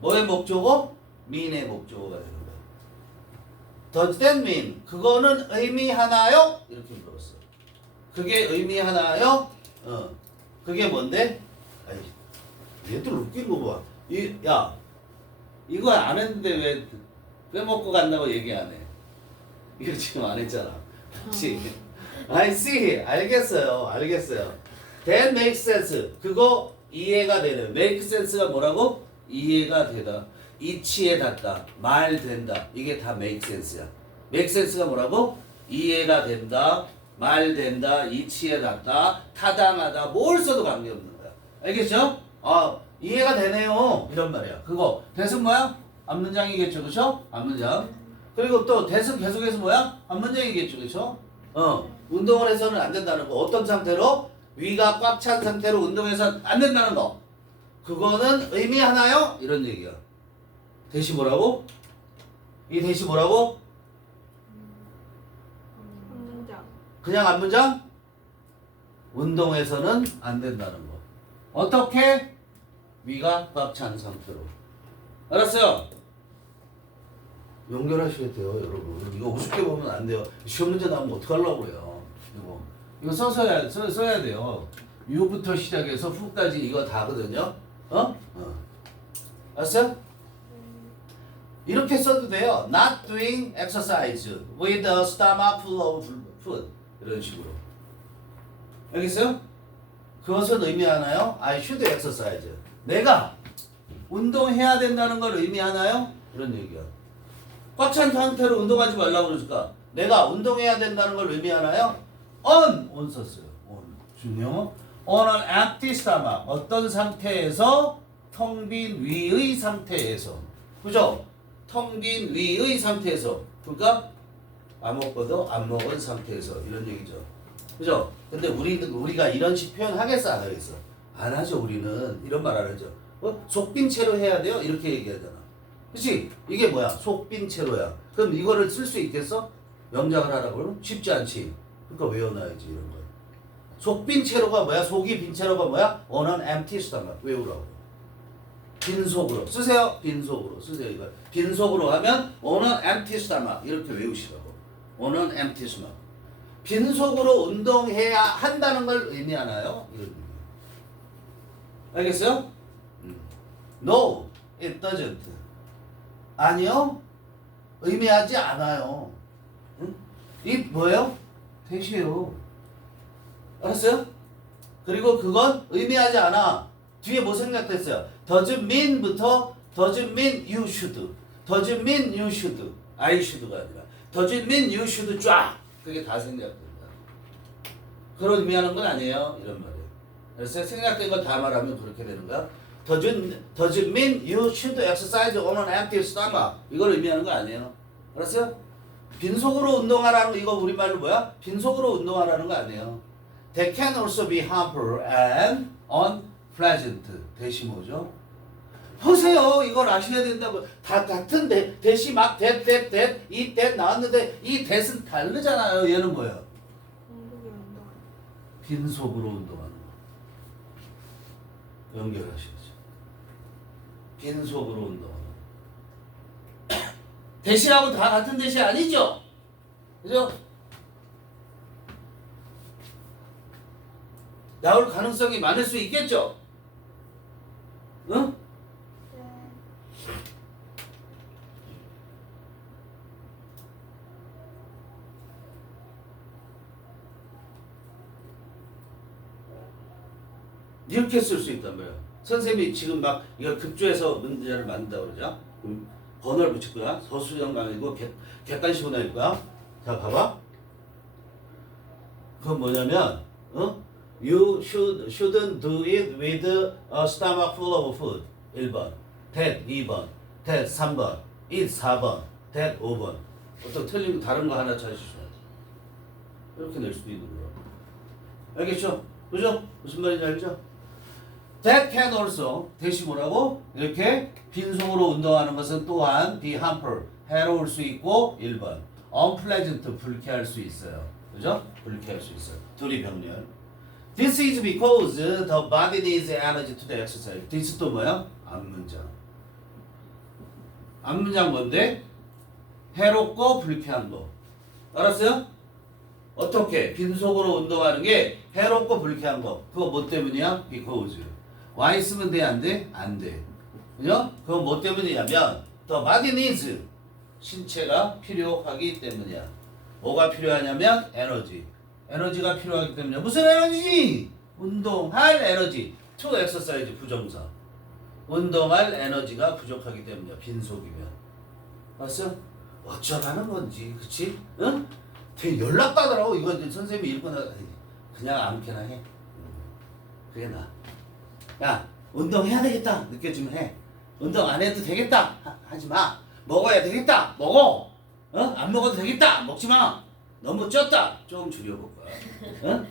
뭐의 목적어? mean의 목적어가 되는 거야. Does that mean? 그거는 의미하나요? 이렇게 물었어. 그게 의미하나요? 그게 뭔데? 아이, 얘들 웃긴 거 봐. 야, 이거 안 했는데 왜 빼먹고 간다고 얘기 안 해? 이거 지금 안 했잖아. 그치? I see. 알겠어요. That makes sense. 그거 이해가 되는. make sense가 뭐라고? 이해가 되다. 이치에 닿다, 말 된다. 이게 다 make sense야. make sense가 뭐라고? 이해가 된다, 말 된다, 이치에 닿다, 타당하다. 뭘 써도 관계없는 거야. 알겠죠? 이해가 되네요. 이런 말이야. 그거 대승 뭐야? 앞문장이겠죠, 그렇죠? 앞문장. 그리고 또 대승 계속해서 뭐야? 앞문장이겠죠, 그렇죠? 운동을 해서는 안 된다는 거. 어떤 상태로? 위가 꽉 찬 상태로 운동해서 안 된다는 거. 그거는 의미하나요? 이런 얘기야. 대시 뭐라고? 이 대시 뭐라고? 문장. 그냥 앞문장? 운동해서는 안 된다는 거. 어떻게? 위가 꽉 찬 상태로. 알았어요? 연결하셔야 돼요, 여러분. 이거 우습게 보면 안 돼요. 시험 문제 나오면 어떡하려고 그래요. 이거 써야 돼요. 유부터 시작해서 후까지 이거 다거든요. 알았어요? 이렇게 써도 돼요. Not doing exercise with a stomach full of food. 이런 식으로. 알겠어요? 그것은 의미하나요? I should exercise. 내가 운동해야 된다는 걸 의미하나요? 이런 얘기야. 꽉 찬 상태로 운동하지 말라고 그러니까 내가 운동해야 된다는 걸 의미하나요? on 썼어요. on. 중요. on an empty stomach. 어떤 상태에서? 텅 빈 위의 상태에서. 그죠? 텅 빈 위의 상태에서. 그러니까 안 먹고도 안 먹은 상태에서. 이런 얘기죠. 그죠? 근데 우리가 이런 식 표현하겠어, 안 하겠어? 안 하죠, 우리는. 이런 말 안 하죠. 속빈 채로 해야 돼요? 이렇게 얘기하잖아. 그치? 이게 뭐야? 속빈 채로야. 그럼 이거를 쓸 수 있겠어? 명작을 하라고 그러면 쉽지 않지. 그러니까 외워놔야지, 이런 거. 속빈 채로가 뭐야? 속이 빈 채로가 뭐야? On an empty stomach. 외우라고. 빈속으로. 쓰세요. 빈속으로. 쓰세요, 이거. 빈속으로 하면 on an empty stomach. 이렇게 외우시라고. on an empty stomach. 빈속으로 운동해야 한다는 걸 의미하나요? 이런 의미. 알겠어요? No, it doesn't. 아니요, 의미하지 않아요. 응? 이 뭐예요? 대시예요. 알았어요? 그리고 그건 의미하지 않아. 뒤에 뭐 생략됐어요? Doesn't mean부터 doesn't mean you should. Doesn't mean you should. I should가 아니라 doesn't mean you should 쫙. 그게 다 생략된다. 그런 의미하는 건 아니에요. 이런 말이에요. 그래서 생략된 거 다 말하면 그렇게 되는 거야. Doesn't mean you should exercise on an empty stomach. 이걸 의미하는 거 아니에요. 알았어요? 빈속으로 운동하라는 거, 이거 우리말로 뭐야? 빈속으로 운동하라는 거 아니에요. They can also be harmful and unpleasant. 대시 뭐죠? 보세요. 이걸 아셔야 된다고. 다 같은 대시 막 이 나왔는데 이 대는 다르잖아요. 얘는 뭐예요? 공복이 운동. 빈속으로 운동하는 거. 연결하셔야죠. 빈속으로 운동하는 거. 대시하고 다 같은 대시 아니죠? 그죠? 나올 가능성이 많을 수 있겠죠? 응? 이렇게 쓸 수 있단 말이야. 선생님이 지금 막 이거 급조해서 문제를 만든다고 그러죠? 번호를 붙일 거야. 서술형 아니고 객관식으로 낼 거야. 자, 봐봐. 그건 뭐냐면, You shouldn't do it with a stomach full of food. 1번. that 2번. that 3번. it 4번. that 5번. 어떤 틀린 다른 거 하나 찾으시면 이렇게 낼 수도 있는 거야. 알겠죠? 그죠? 무슨 말인지 알죠? That can also 대시 뭐라고? 이렇게 빈속으로 운동하는 것은 또한 be harmful, 해로울 수 있고 1번 unpleasant, 불쾌할 수 있어요. 그죠? 불쾌할 수 있어요. 둘이 병렬. This is because the body needs energy to the exercise. This 또 뭐야? 앞문장. 앞문장 뭔데? 해롭고 불쾌한 거. 알았어요? 어떻게? 빈속으로 운동하는 게 해롭고 불쾌한 거. 그거 뭐 때문이야? because. why 쓰면 돼? 안 돼? 안 돼. 그죠? 그건 뭐 때문이냐면 the body needs. 신체가 필요하기 때문이야. 뭐가 필요하냐면 에너지. 에너지가 필요하기 때문에 무슨 에너지지? 운동할 에너지. to exercise 부정사. 운동할 에너지가 부족하기 때문이야. 빈속이면. 봤어? 어쩌라는 건지, 그치? 응? 되게 연락받으라고. 이거 이제 선생님이 읽고 나 그냥 아무렇게나 해. 그게 나아. 야, 운동해야 되겠다. 느껴지면 해. 운동 안 해도 되겠다. 하지 마. 먹어야 되겠다. 먹어. 어? 안 먹어도 되겠다. 먹지 마. 너무 쪘다. 조금 줄여볼 거야. 어?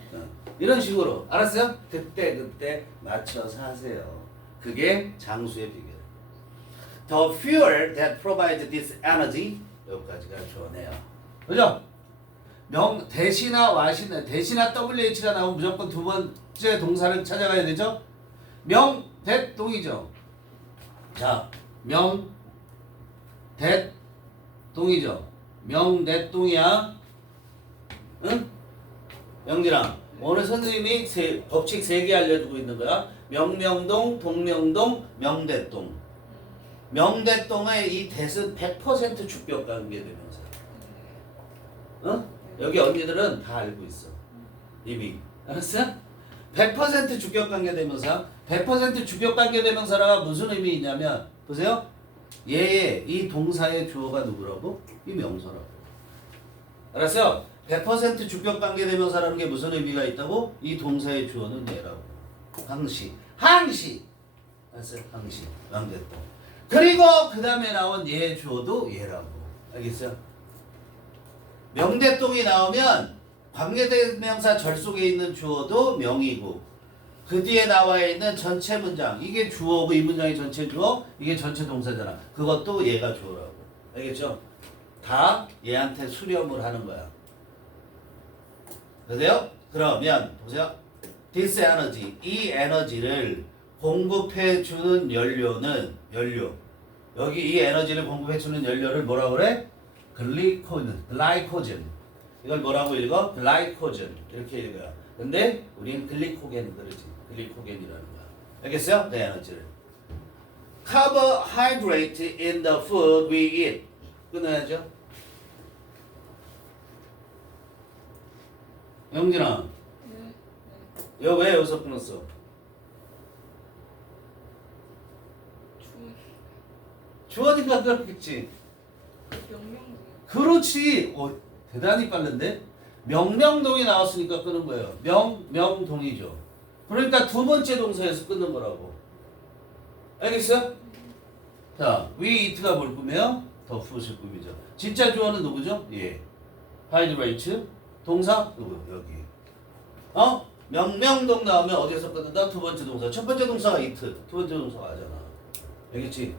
이런 식으로. 알았어요? 그때 맞춰서 하세요. 그게 장수의 비결. The fuel that provides this energy. 여기까지가 좋네요. 그죠? 대시나 와시나 대시나 WH가 나오면 무조건 두 번째 동사를 찾아가야 되죠? 명대동이죠. 자, 명대동이죠. 명대동이야. 응? 영진아, 오늘 선생님이 법칙 3개 알려주고 있는 거야. 명명동, 동명동, 명대동. 명대동의 이 대은 100% 주격 관계 되면서. 어? 여기 언니들은 다 알고 있어. 이미. 알았어? 100% 주격 관계 대명사. 100% 주격 관계 대명사가 무슨 의미 있냐면, 보세요. 얘의 이 동사의 주어가 누구라고? 이 명사라고. 알았어요? 100% 주격 관계 대명사라는 게 무슨 의미가 있다고? 이 동사의 주어는 얘라고. 항시. 알았어요? 항시. 명대동. 그리고 그 다음에 나온 얘의 주어도 얘라고. 알겠어요? 명대동이 나오면 관계대명사 절 속에 있는 주어도 명이고 그 뒤에 나와 있는 전체 문장 이게 주어고 이 문장이 전체 주어 이게 전체 동사잖아. 그것도 얘가 주어라고. 알겠죠? 다 얘한테 수렴을 하는 거야. 그래요? 그러면 보세요. This energy 이 에너지를 공급해 주는 연료 여기 이 에너지를 공급해 주는 연료를 뭐라 그래? 글라이코젠. 이걸 뭐라고 읽어? 글라이코젠. 이렇게 읽어요. 근데 우린 글리코겐 그러지. 글리코겐이라는 거야. 알겠어요? 그 에너지를. Carbohydrate in the food we eat. 끊어야죠. 영진아. 네. 왜 여기서 끊었어? 주어니까 그렇겠지. 명명동이요. 그렇지. 대단히 빠른데? 명명동이 나왔으니까 끄는 거예요. 명동이죠. 그러니까 두 번째 동사에서 끊는 거라고. 알겠어요? 자, we eat가 뭘 꾸며요? 더 푸드를 꾸미죠. 진짜 주어는 누구죠? 예. hydrate. 동사? 누구? 여기. 명명동 나오면 어디에서 끊는다? 두 번째 동사. 첫 번째 동사가 eat. 두 번째 동사가 하잖아. 알겠지?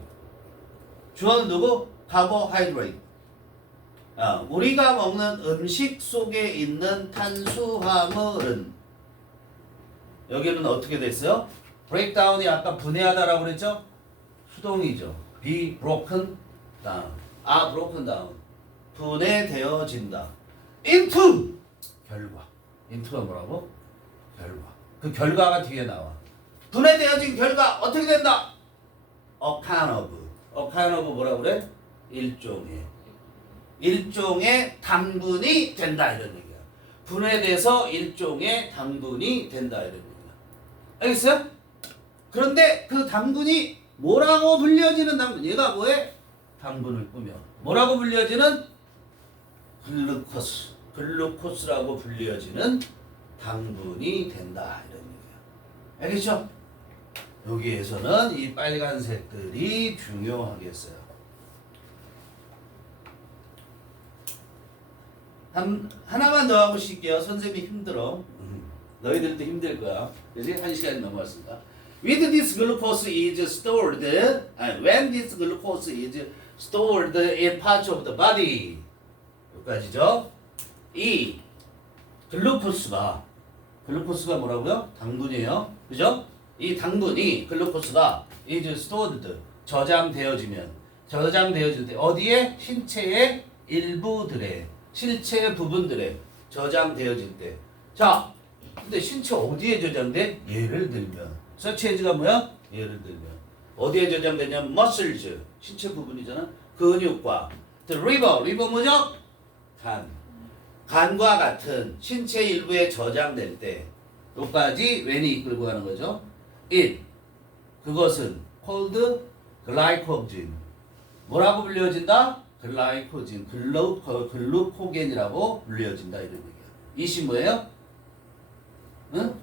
주어는 누구? carbohydrate. 우리가 먹는 음식 속에 있는 탄수화물은 여기는 어떻게 됐어요? breakdown이 아까 분해하다라고 그랬죠? 수동이죠. be broken down. broken down. 분해되어진다. into 결과. into가 뭐라고? 결과. 그 결과가 뒤에 나와. 분해되어진 결과 어떻게 된다? a kind of 뭐라고 그래? 일종의 당분이 된다 이런 얘기야. 분해돼서 일종의 당분이 된다 이런 얘기야. 알겠어요? 그런데 그 당분이 뭐라고 불려지는 당분? 얘가 뭐해? 당분을 꾸며. 뭐라고 불려지는? 글루코스라고 불려지는 당분이 된다 이런 얘기야. 알겠죠? 여기에서는 이 빨간색들이 중요하겠어요. 하나만 더 하고 쉴게요. 선생님이 힘들어. 너희들도 힘들 거야. 그지? 1시간이 넘어왔으니까. With this glucose is stored, when this glucose is stored in parts of the body. 여기까지죠. 이 글루코스가 뭐라고요? 당분이에요. 그죠? 이 당분이 글루코스가 is stored 저장되어질 때 어디에? 신체의 일부들에 실체 부분들에 저장되어질 때. 자, 근데 신체 어디에 저장돼? 예를 들면 such as가 뭐야? 예를 들면 어디에 저장되냐면 muscles 신체 부분이잖아. 근육과 the liver 뭐죠? 간과 같은 신체 일부에 저장될 때 여기까지 when이 이끌고 가는 거죠. it 그것은 called glycogen. 뭐라고 불려진다? 글라이코진, 글루코겐이라고 불려진다 이런 얘기야. 이시 뭐예요? 응?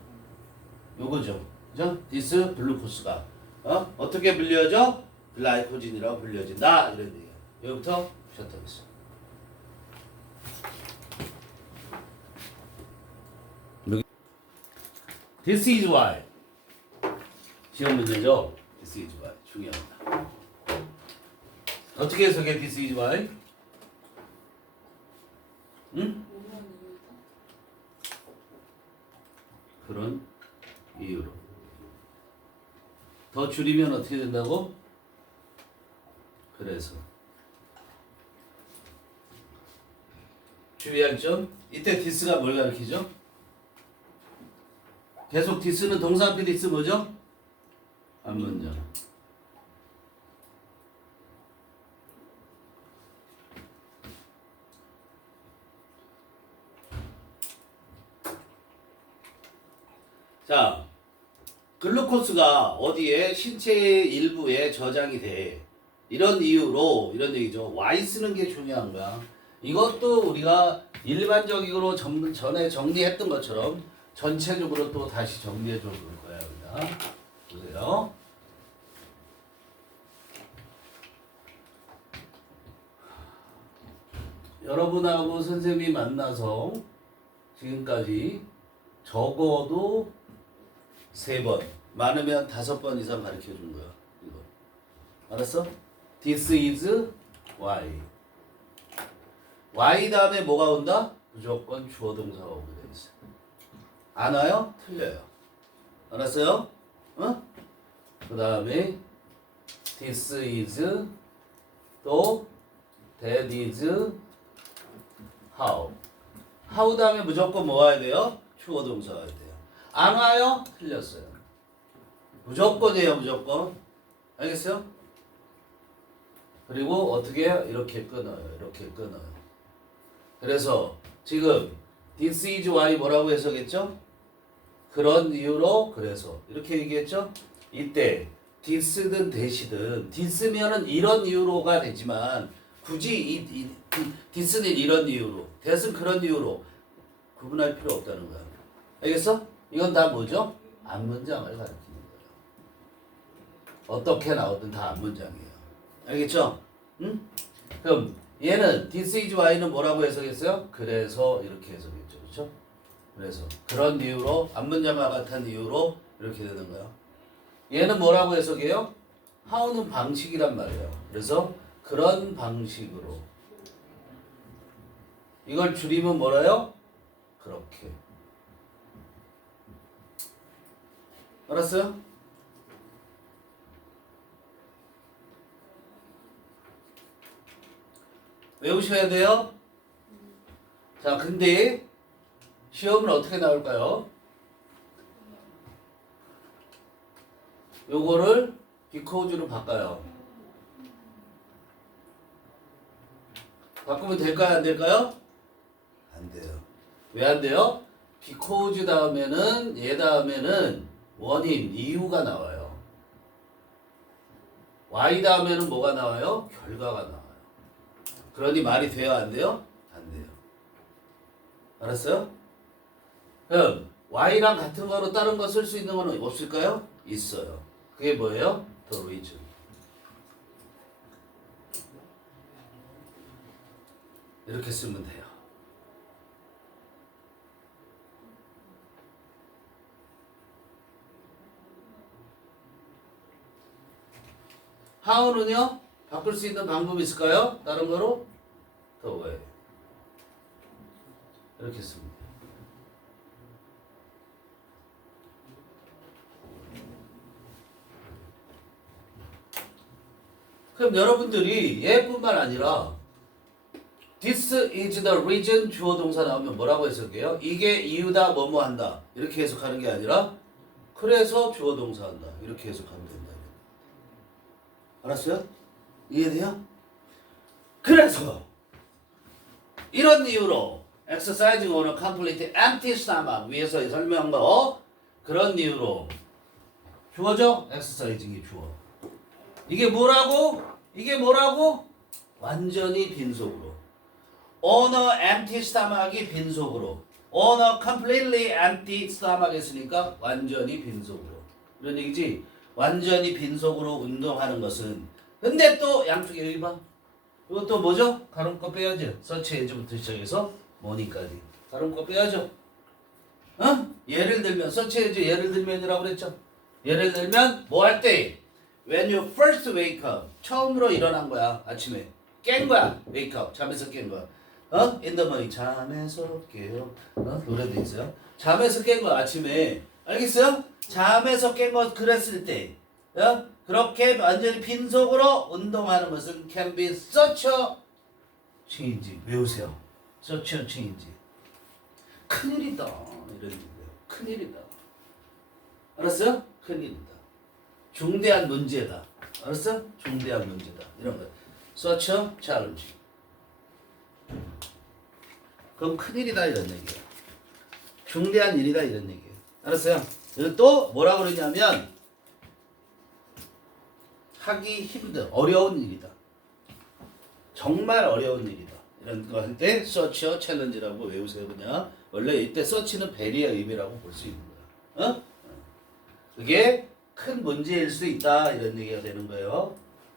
요거죠. 그죠? 디스 글루코스가 어떻게 불려져? 글라이코진이라고 불려진다 이런 얘기야. 여기부터 쉬었다겠어. This is why. 시험 문제죠. This is why. 중요합니다. 어떻게 해석해? This is why? 응? 그런 이유로. 더 줄이면 어떻게 된다고? 그래서. 주의할 점. 이때 this가 뭘 가리키죠? 계속 this는 동사 앞에 this 뭐죠? 앞문장. 자, 글루코스가 어디에 신체의 일부에 저장이 돼. 이런 이유로 이런 얘기죠. Y 쓰는 게 중요한 거야. 이것도 우리가 일반적으로 전에 정리했던 것처럼 전체적으로 또 다시 정리해 줄 거야. 여기다. 보세요. 여러분하고 선생님이 만나서 지금까지 적어도 3번, 많으면 5번 이상 가르쳐 준 거야. 이거. 알았어? This is why. Y 다음에 뭐가 온다? 무조건 주어 동사가 오게 돼 있어. 안 와요? 틀려요. 알았어요? 어? 그 다음에 this is 또 that is how. how 다음에 무조건 뭐 와야 돼요? 주어 동사 와야 돼요. 안 와요? 틀렸어요. 무조건이에요, 무조건. 알겠어요? 그리고 어떻게 해요? 이렇게 끊어요. 이렇게 끊어요. 그래서 지금 this is why 뭐라고 해석했죠? 그런 이유로 그래서 이렇게 얘기했죠? 이때 this든 that이든 this면은 이런 이유로가 되지만 굳이 this는 이런 이유로 that은 그런 이유로 구분할 필요 없다는 거야. 알겠어? 이건 다 뭐죠? 앞문장을 가리키는 거예요. 어떻게 나오든 다 앞문장이에요. 알겠죠? 응? 그럼 얘는 this is why는 뭐라고 해석했어요? 그래서 이렇게 해석했죠. 그렇죠? 그래서 그런 이유로 앞문장과 같은 이유로 이렇게 되는 거예요. 얘는 뭐라고 해석해요? how는 방식이란 말이에요. 그래서 그런 방식으로 이걸 줄이면 뭐라요? 그렇게. 알았어요? 외우셔야 돼요. 자, 근데 시험은 어떻게 나올까요? 요거를 비코즈로 바꿔요. 바꾸면 될까요? 안 될까요? 안 돼요. 왜 안 돼요? because 다음에는 얘 다음에는 원인, 이유가 나와요. y 다음에는 뭐가 나와요? 결과가 나와요. 그러니 말이 돼요? 안 돼요? 안 돼요. 알았어요? 그럼 y랑 같은 거로 다른 거 쓸 수 있는 건 없을까요? 있어요. 그게 뭐예요? the reason. 이렇게 쓰면 돼요. how는요? 바꿀 수 있는 방법이 있을까요? 다른 거로? the way. 이렇게 쓰면 돼요. 그럼 여러분들이 얘뿐만 아니라 This is the reason 주어 동사 나오면 뭐라고 해석해요? 이게 이유다 뭐뭐 한다 이렇게 해석하는 게 아니라 그래서 주어 동사 한다 이렇게 해석하면 된다. 알았어요? 이해돼요? 그래서 이런 이유로 exercising on a complete empty stomach 위에서 설명한 거 그런 이유로 주어죠? exercising이 주어. 이게 뭐라고? 이게 뭐라고? 완전히 빈속으로. On a empty stomach이 빈속으로. On a completely empty stomach 했으니까 완전히 빈속으로. 이런 얘기지? 완전히 빈속으로 운동하는 것은. 근데 또 양쪽에 여기 봐. 이것도 뭐죠? 가름거 빼야죠. 서치 에즈부터 시작해서 모닝까지. 가름거 빼야죠. 어? 예를 들면 서치 에즈 예를 들면이라고 그랬죠. 예를 들면 뭐 할 때? When you first wake up. 처음으로 일어난 거야. 아침에. 깬 거야. wake up. 잠에서 깬 거야. 어? in the morning. 잠에서 깨요. 어? 노래도 있어요. 잠에서 깬 거야. 아침에. 알겠어요? 잠에서 깬 거 그랬을 때. 어? 그렇게 완전히 빈속으로 운동하는 것은 can be such a change. 외우세요. such a change. 큰일이다. 이런 얘기예요. 큰일이다. 알았어요? 큰일이다. 중대한 문제다. 알았어? 중대한 문제다. 이런 거. such a challenge. 그럼 큰일이다 이런 얘기예요. 중대한 일이다 이런 얘기예요. 알았어요? 그리고 또 뭐라 그러냐면 하기 힘든 어려운 일이다. 정말 어려운 일이다. 이런 거 할 때 such a challenge라고 외우세요. 그냥 원래 이때 such는 베리의 의미라고 볼 수 있는 거야. 어? 그게 큰 문제일 수 있다 이런 얘기가 되는 거예요.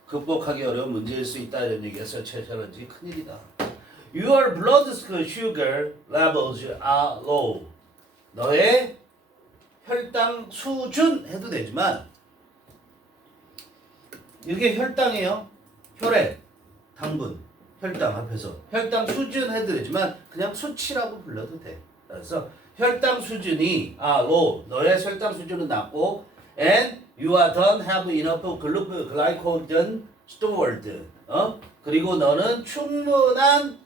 극복하기 어려운 문제일 수 있다 이런 얘기가 such a challenge. 큰일이다. Your blood sugar levels are low. 너의 혈당 수준 해도 되지만 이게 혈당이에요. 혈액, 당분, 혈당 합해서 혈당 수준 해도 되지만 그냥 수치라고 불러도 돼. 그래서 혈당 수준이 low. 너의 혈당 수준은 낮고 and you don't have enough glycogen stored. 그리고 너는 충분한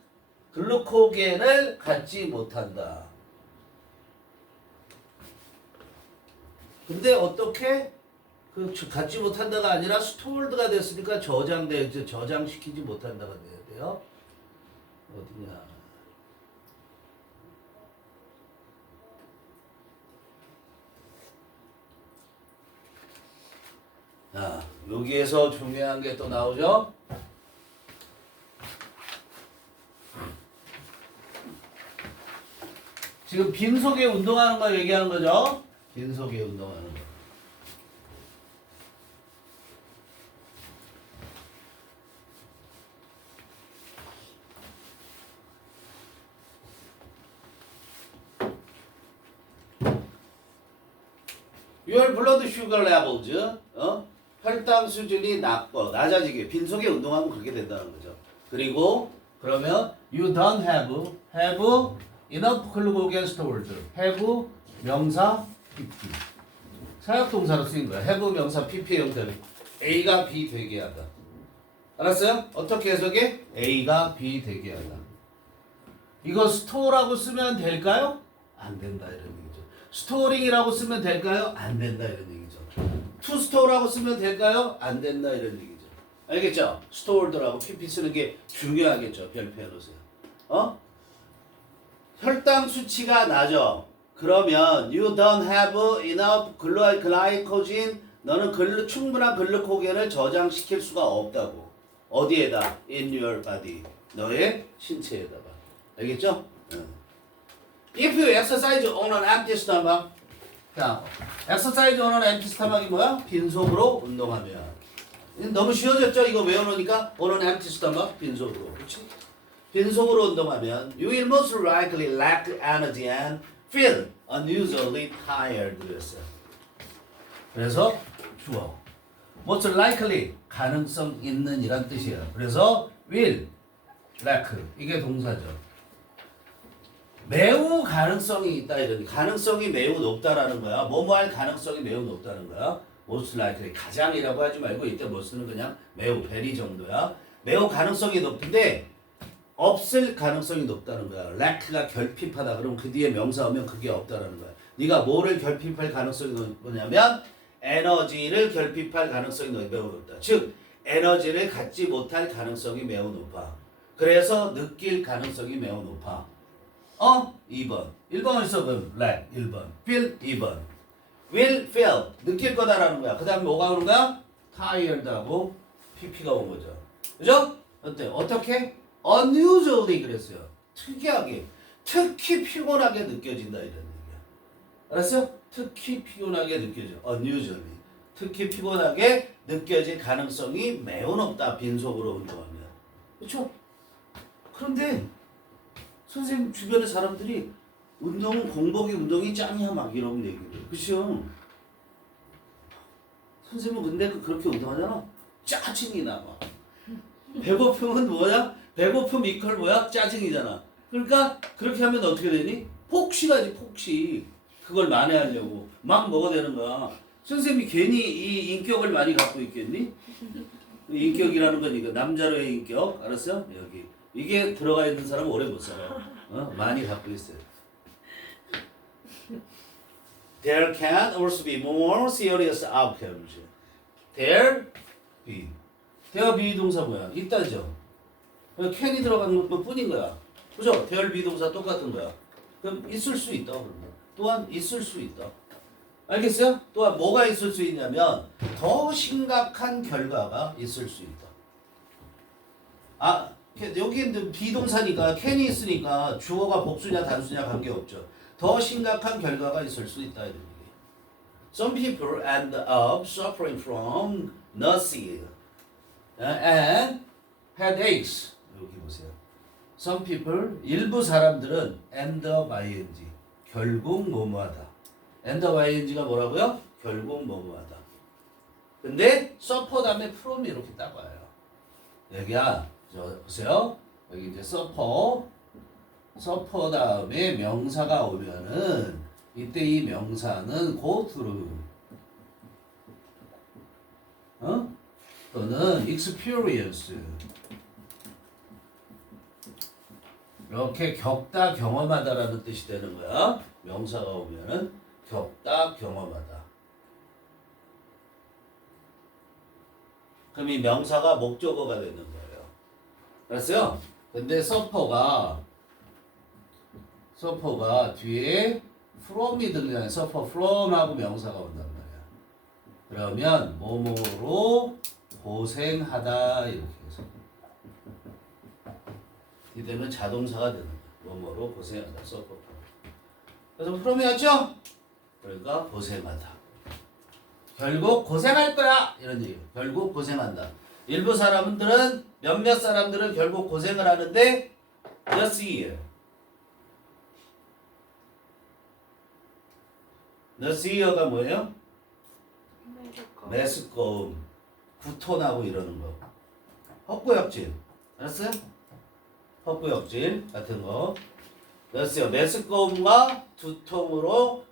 글루코겐을 갖지 못한다. 근데 어떻게 갖지 못한다가 아니라 스토어드가 됐으니까 저장시키지 못한다가 돼야 돼요. 어디냐? 자, 여기에서 중요한 게 또 나오죠. 지금 빈속에 운동하는 거 얘기하는 거죠? 빈속에 운동하는 거. Your blood sugar levels, 혈당 수준이 낮아지게 빈속에 운동하면 그렇게 된다는 거죠. 그리고 그러면 you don't have enough glycogen stored. have 명사 pp. 사역동사로 쓰인 거야. have 명사 pp의 형태를 A가 B 되게 하다. 알았어요? 어떻게 해석해? A가 B 되게 하다. 이거 스토어라고 쓰면 될까요? 안 된다 이런 얘기죠. 스토어링이라고 쓰면 될까요? 안 된다 이런 얘기죠. to store라고 쓰면 될까요? 안 된다 이런 얘기죠. 알겠죠? stored라고 pp 쓰는 게 중요하겠죠. 별표해 놓으세요. 혈당 수치가 낮아. 그러면 you don't have enough glycogen. 너는 충분한 글루코겐을 저장시킬 수가 없다고. 어디에다? in your body. 너의 신체에다가. 알겠죠? If you exercise on an empty stomach. 자, exercise on an empty stomach이 뭐야? 빈속으로 운동하면. 너무 쉬워졌죠? 이거 외워놓으니까 on an empty stomach 빈속으로. 그렇지? 빈속으로 운동하면 you will most likely lack energy and feel unusually tired. 그래서 주어 most likely 가능성 있는 이란 뜻이에요. 그래서 will lack 이게 동사죠. 매우 가능성이 있다 이런 가능성이 매우 높다라는 거야. 뭐뭐 할 가능성이 매우 높다는 거야. most likely 가장이라고 하지 말고 이때 most는 그냥 매우 very 정도야. 매우 가능성이 높은데 없을 가능성이 높다는 거야. lack가 결핍하다. 그럼 그 뒤에 명사 오면 그게 없다라는 거야. 네가 뭐를 결핍할 가능성이 높냐면 에너지를 결핍할 가능성이 매우 높다. 즉 에너지를 갖지 못할 가능성이 매우 높아. 그래서 느낄 가능성이 매우 높아. 2번. 1번을 써보면 lack 1번. feel 2번. will feel 느낄 거다라는 거야. 그 다음에 뭐가 오는 거야? tired하고 pp가 온 거죠. 그죠? 어때? 어떻게? unusually 그랬어요. 특이하게, 특히 피곤하게 느껴진다 이런 얘기야. 알았어? 특히 피곤하게 느껴져. unusually. 특히 피곤하게 느껴질 가능성이 매우 높다. 빈속으로 운동하면. 그렇죠? 그런데 선생님 주변의 사람들이 운동은 공복이 운동이 짱이야 막 이런 얘기를. 그렇죠? 선생님은 근데 그렇게 운동하잖아. 짜증이 나 막. 배고픔은 뭐야? 배고픔 이퀄 뭐야? 짜증이잖아. 그러니까 그렇게 하면 어떻게 되니? 폭식하지 폭식. 그걸 만회하려고 막 먹어대는 거야. 선생님이 괜히 이 인격을 많이 갖고 있겠니? 인격이라는 건 이거 남자로의 인격, 알았어? 여기 이게 들어가 있는 사람은 오래 못 살아. 많이 갖고 있어요. There can also be more serious outcomes. There be. there be 동사 뭐야? 있다죠. can이 들어간 것 뿐인 거야. 그죠? there be 동사 똑같은 거야. 그럼 있을 수 있다. 그러면 또한 있을 수 있다. 알겠어요? 또한 뭐가 있을 수 있냐면 더 심각한 결과가 있을 수 있다. 아, 여기는 비동사니까 can이 있으니까 주어가 복수냐 단수냐 관계없죠. 더 심각한 결과가 있을 수 있다 이런 얘기. Some people end up suffering from nausea and headaches. 여기 보세요. Some people 일부 사람들은 end up ing 결국 뭐뭐하다. end up ing가 뭐라고요? 결국 뭐뭐하다. 근데 suffer 다음에 from이 이렇게 딱 와요. 여기야. 저 보세요. 여기 이제 suffer 다음에 명사가 오면은 이때 이 명사는 go through 또는 experience 이렇게 겪다 경험하다라는 뜻이 되는 거야. 명사가 오면은 겪다 경험하다. 그럼 이 명사가 목적어가 되는 거예요. 알았어요? 근데 suffer가 뒤에 from이 등장해. suffer from하고 명사가 온단 말이야. 그러면 뭐뭐로 고생하다 이렇게 해서 이때는 자동사가 되는 거야. 뭐뭐로 고생하다. suffer from. 그래서 from이 왔죠? 그러니까 고생하다. 결국 고생할 거야 이런 얘기예요. 결국 고생한다. 일부 사람들은 몇몇 사람들은 결국 고생을 하는데 너스이에요. 너스이어가 뭐예요? 메스꺼움, 구토나고 이러는 거. 헛구역질, 알았어요? 헛구역질 같은 거. 너스이어, 메스꺼움과 두통으로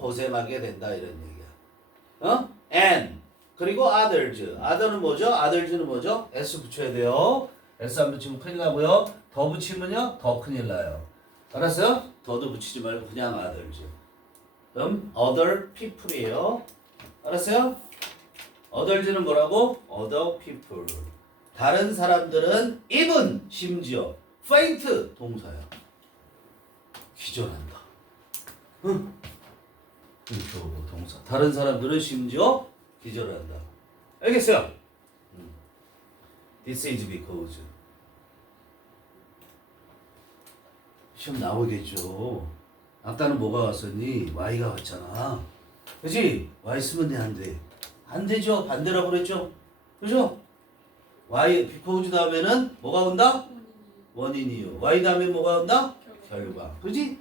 고생하게 된다 이런 얘기야. and 그리고 other는 뭐죠? others는 뭐죠? s 붙여야 돼요. s 안 붙이면 큰일 나고요. 더 붙이면요 더 큰일 나요. 알았어요? 더도 붙이지 말고 그냥 others. 그럼 other people이에요. 알았어요? others는 뭐라고? other people. 다른 사람들은 even 심지어 faint 동사야. 기절한다. 응? 이거 동사. 다른 사람들은 심지어 기절한다. 알겠어요? This is because. 시험 나오겠죠. 아까는 뭐가 왔었니? Y가 왔잖아. 그치? Y 쓰면 돼, 안 돼? 안 되죠. 반대라고 그랬죠? 그죠? Y, because 다음에는 뭐가 온다? 원인이요. Y 다음에 뭐가 온다? 결과. 그지?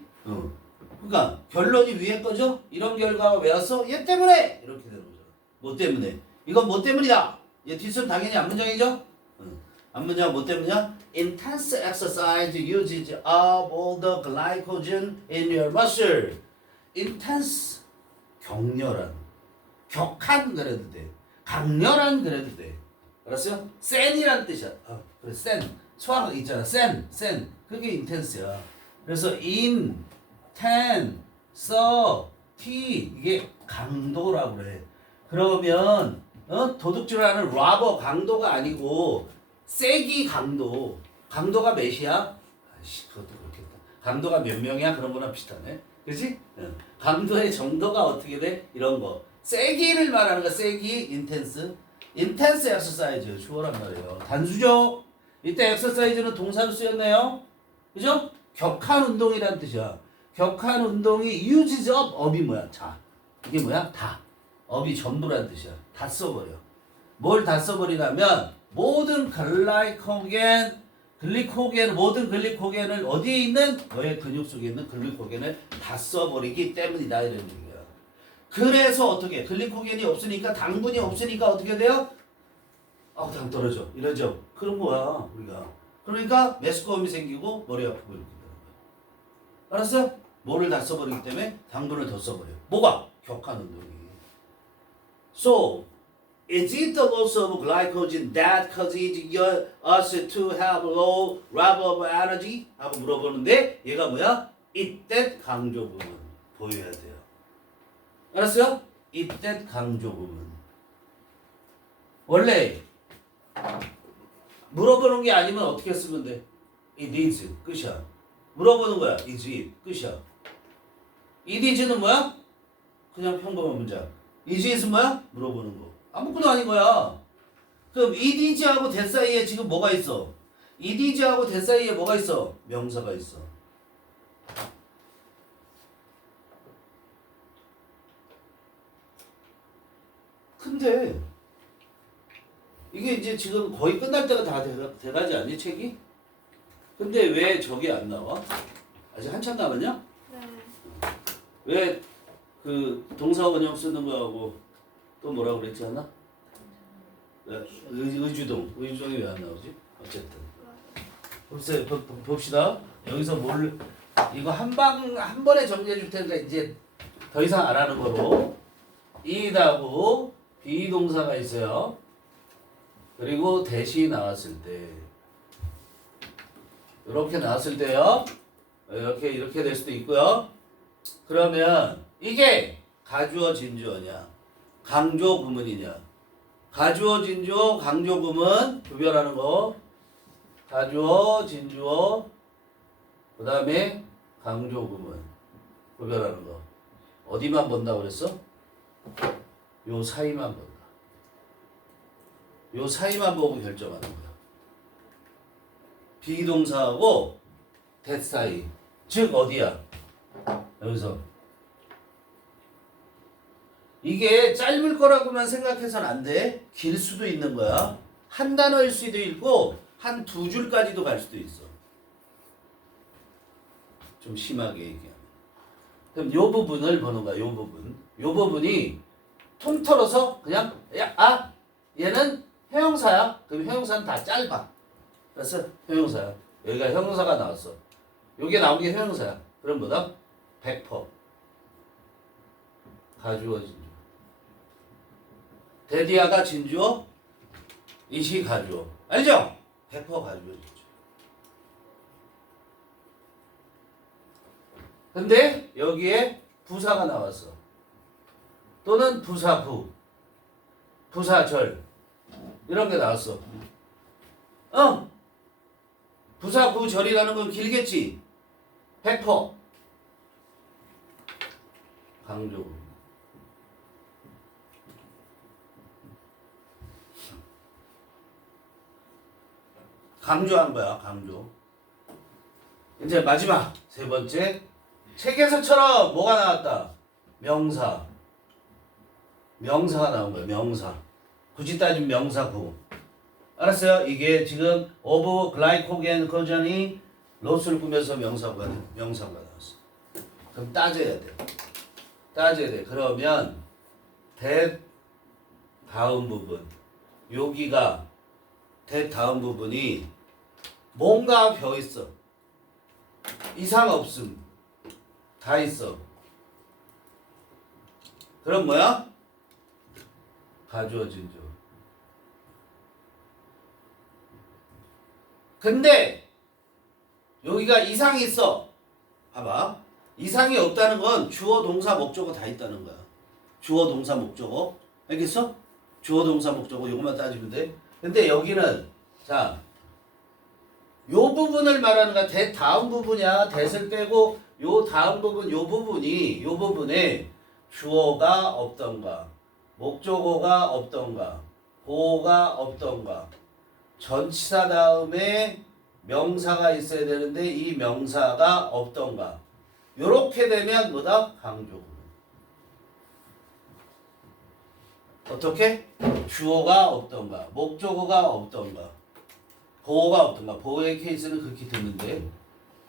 그러니까 결론이 위에 거죠? 이런 결과가 왜 왔어? 얘 때문에! 이렇게 되는 거죠. 뭐 때문에? 이건 뭐 때문이다. 얘 뒷선 당연히 앞문장이죠? 앞문장 뭐 때문이야? Intense exercise uses up all the glycogen in your muscle. Intense 격렬한, 격한 그래도 돼. 강렬한 그래도 돼. 알았어요? 센이란 뜻이야. 그래 센. 소화가 있잖아. 센. 그게 intense야. 그래서 T 이게 강도라고 그래. 그러면 도둑질하는 러버 강도가 아니고 세기 강도가 몇이야? 아이씨 그것도 그렇겠다. 강도가 몇 명이야? 그런 거랑 비슷하네. 그치? 강도의 정도가 어떻게 돼? 이런 거. 세기를 말하는 거야. 세기, 인텐스. 인텐스 엑서사이즈 주어란 말이에요. 단수죠. 이때 엑서사이즈는 동사로 쓰였네요. 그죠? 격한 운동이란 뜻이야. 격한 운동이 uses up, up이 뭐야? 자, 이게 뭐야? 다. up이 전부란 뜻이야. 다 써버려. 뭘 다 써버리냐면 모든 모든 글리코겐을 어디에 있는? 너의 근육 속에 있는 글리코겐을 다 써버리기 때문이다 이런 얘기야. 그래서 어떻게? 글리코겐이 없으니까 당분이 없으니까 어떻게 돼요? 당 떨어져. 이러죠. 그런 거야 우리가. 그러니까 메스꺼움이 생기고 머리 아프고 이렇게 되는 거야. 알았어? 뭐를 다 써버리기 때문에 당분을 더 써버려. 뭐가? 격한 운동이. So, is it the loss of glycogen that causes us to have low level of energy? 하고 물어보는데 얘가 뭐야? 이때 강조 부분 보여야 돼요. 알았어요? 이때 강조 부분. 원래 물어보는 게 아니면 어떻게 쓰면 돼? It is 끝이야. 물어보는 거야. Is it 끝이야. It is는 뭐야? 그냥 평범한 문장. Is it은 뭐야? 물어보는 거. 아무것도 아닌 거야. 그럼 it is하고 that 사이에 지금 뭐가 있어? it is하고 that 사이에 뭐가 있어? 명사가 있어. 근데 이게 이제 지금 거의 끝날 때가 다 돼가지 않니 책이? 근데 왜 저게 안 나와? 아직 한참 남았냐? 네. 왜 그 동사 원형 쓰는 거하고 또 뭐라고 그랬지 않나? 의주동이 왜 안 나오지? 어쨌든 글쎄 봅시다. 여기서 이거 한 번에 정리해 줄 테니까 이제 더 이상 안 하는 거로 이다고 비동사가 있어요. 그리고 대시 나왔을 때 이렇게 나왔을 때요. 이렇게 될 수도 있고요. 그러면 이게 가주어 진주어냐 강조 구문이냐. 가주어 진주어 강조 구문 구별하는 거. 가주어 진주어 그 다음에 강조 구문 구별하는 거. 어디만 본다고 그랬어? 요 사이만 본다. 요 사이만 보고 결정하는 거야. 비동사하고 that 사이. 즉 어디야? 여기서. 이게 짧을 거라고만 생각해서는 안 돼. 길 수도 있는 거야. 한 단어일 수도 있고 한 두 줄까지도 갈 수도 있어. 좀 심하게 얘기하면. 그럼 요 부분을 보는 거야. 요 부분. 요 부분이 통틀어서 그냥 얘는 형용사야. 그럼 형용사는 다 짧아. 그래서 형용사야. 여기가 형용사가 나왔어. 요게 나온 게 형용사야. 그럼 뭐다? 100% 가주어 진주어. 데디아가 진주어, 이시 가주어. 알죠? 100% 가주어 진주어. 근데 여기에 부사가 나왔어. 또는 부사부, 부사절 이런 게 나왔어. 부사부절이라는 건 길겠지. 100% 강조. 강조한 거야. 강조. 이제 마지막 세 번째. 책에서처럼 뭐가 나왔다? 명사. 명사가 나온 거야. 명사. 굳이 따지면 명사구. 알았어요? 이게 지금 of glycogen이 로스를 꾸며서 명사가 나왔어. 그럼 따져야 돼. 따져야 돼. 그러면 that 다음 부분. 여기가 that 다음 부분이 뭔가 벼 있어. 이상 없음. 다 있어. 그럼 뭐야? 가주어 진주어. 근데 여기가 이상이 있어. 봐봐. 이상이 없다는 건 주어 동사 목적어 다 있다는 거야. 주어 동사 목적어. 알겠어? 주어 동사 목적어 이것만 따지면 돼. 근데 여기는 자, 요 부분을 말하는 거야. that 다음 부분이야. that을 빼고 요 다음 부분 요 부분에 주어가 없던가 목적어가 없던가 보어가 없던가 전치사 다음에 명사가 있어야 되는데 이 명사가 없던가 요렇게 되면 뭐다? 강조. 어떻게? 주어가 없던가 목적어가 없던가 보어가 없던가 보어의 케이스는 그렇게 됐는데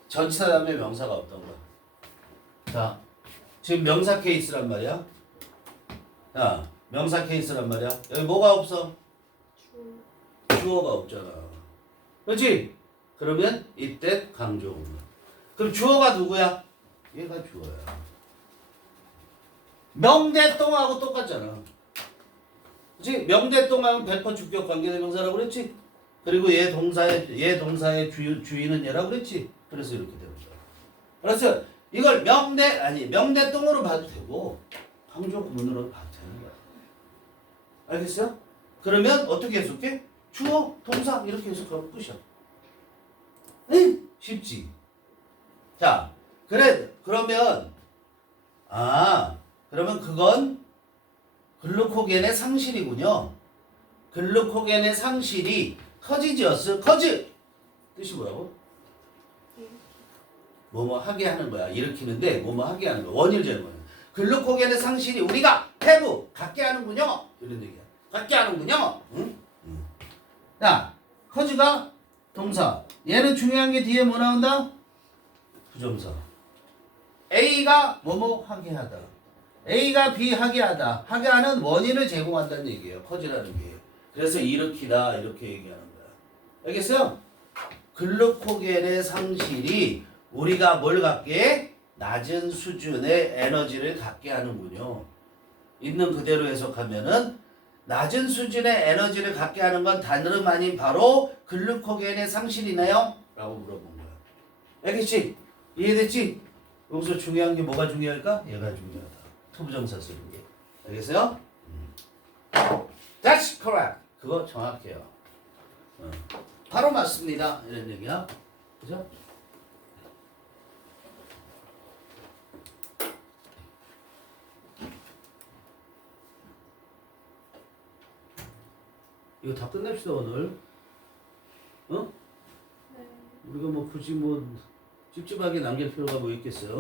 전치사 다음에 명사가 없던가. 자 지금 명사 케이스란 말이야. 자 명사 케이스란 말이야. 여기 뭐가 없어? 주어가 없잖아. 그렇지? 그러면 이때 강조. 그럼 주어가 누구야? 얘가 주어야. 명대똥하고 똑같잖아. 그렇지? 명대똥하면 100% 주격 관계대명사라고 그랬지? 그리고 얘 동사의 주인은 얘라고 그랬지? 그래서 이렇게 됩니다. 그래서 이걸 명대똥으로 봐도 되고 강조 구문으로 봐도 되는 거야. 알겠어요? 그러면 어떻게 해석해? 주어, 동사 이렇게 해석하면 끝이야. 응? 쉽지? 자, 그러면 그건 글루코겐의 상실이군요. 글루코겐의 상실이 커지지어스 커즈 뜻이 뭐라고? 뭐뭐 하게 하는 거야. 일으키는데 뭐뭐 하게 하는 거야. 원인을 재는 거야. 글루코겐의 상실이 우리가 갖게 하는군요. 이런 얘기야. 갖게 하는군요. 응? 자, 커즈가 동사. 얘는 중요한 게 뒤에 뭐 나온다? 부정사. A가 뭐뭐 하게 하다. A가 B 하게 하다. 하게 하는 원인을 제공한다는 얘기예요. 커즈라는 게. 그래서 일으키다 이렇게 얘기하는 거야. 알겠어요? 글루코겐의 상실이 우리가 뭘 갖게? 낮은 수준의 에너지를 갖게 하는군요. 있는 그대로 해석하면은 낮은 수준의 에너지를 갖게 하는 건 다름 아닌 바로 글루코겐의 상실이네요? 라고 물어본 거야. 알겠지? 이해됐지? 여기서 중요한 게 뭐가 중요할까? 얘가 중요하다. 투부정사 쓰는 게. 알겠어요? That's correct. 그거 정확해요. 바로 맞습니다. 이런 얘기야. 그죠? 이거 다 끝냅시다 오늘. 어? 네. 우리가 뭐 굳이 뭐 찝찝하게 남길 필요가 뭐 있겠어요?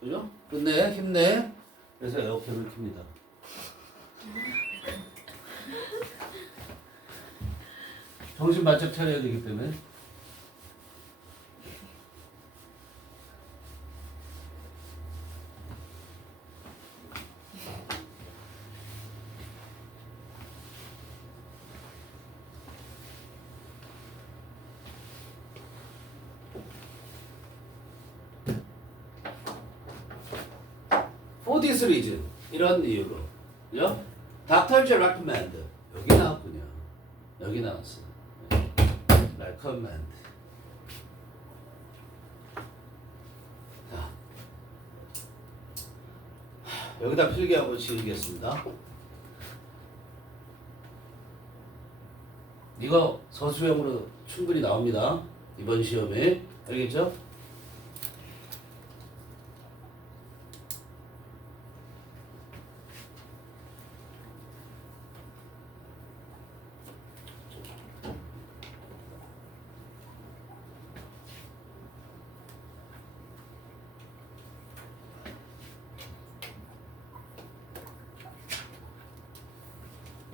그죠? 끝내, 힘내. 그래서 에어컨을 킵니다. 정신 바짝 차려야 되기 때문에. For this reason, 이런 이유로, 그죠? Doctors recommend. 여기 나왔군요. 여기 나왔어. recommend. 자, 여기다 필기하고 지우겠습니다. 이거 서술형으로 충분히 나옵니다. 이번 시험에. 알겠죠?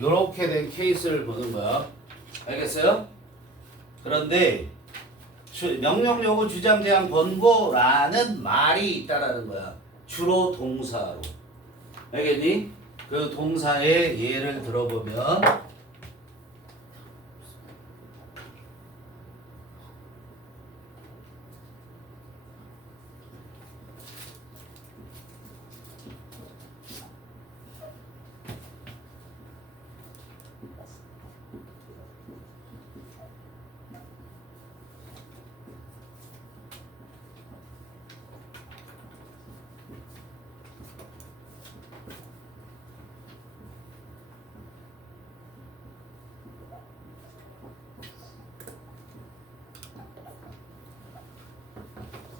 요렇게 된 케이스를 보는 거야. 알겠어요? 그런데 명령 요구 주장 제한 권고라는 말이 있다라는 거야. 주로 동사로. 알겠니? 그 동사의 예를 들어보면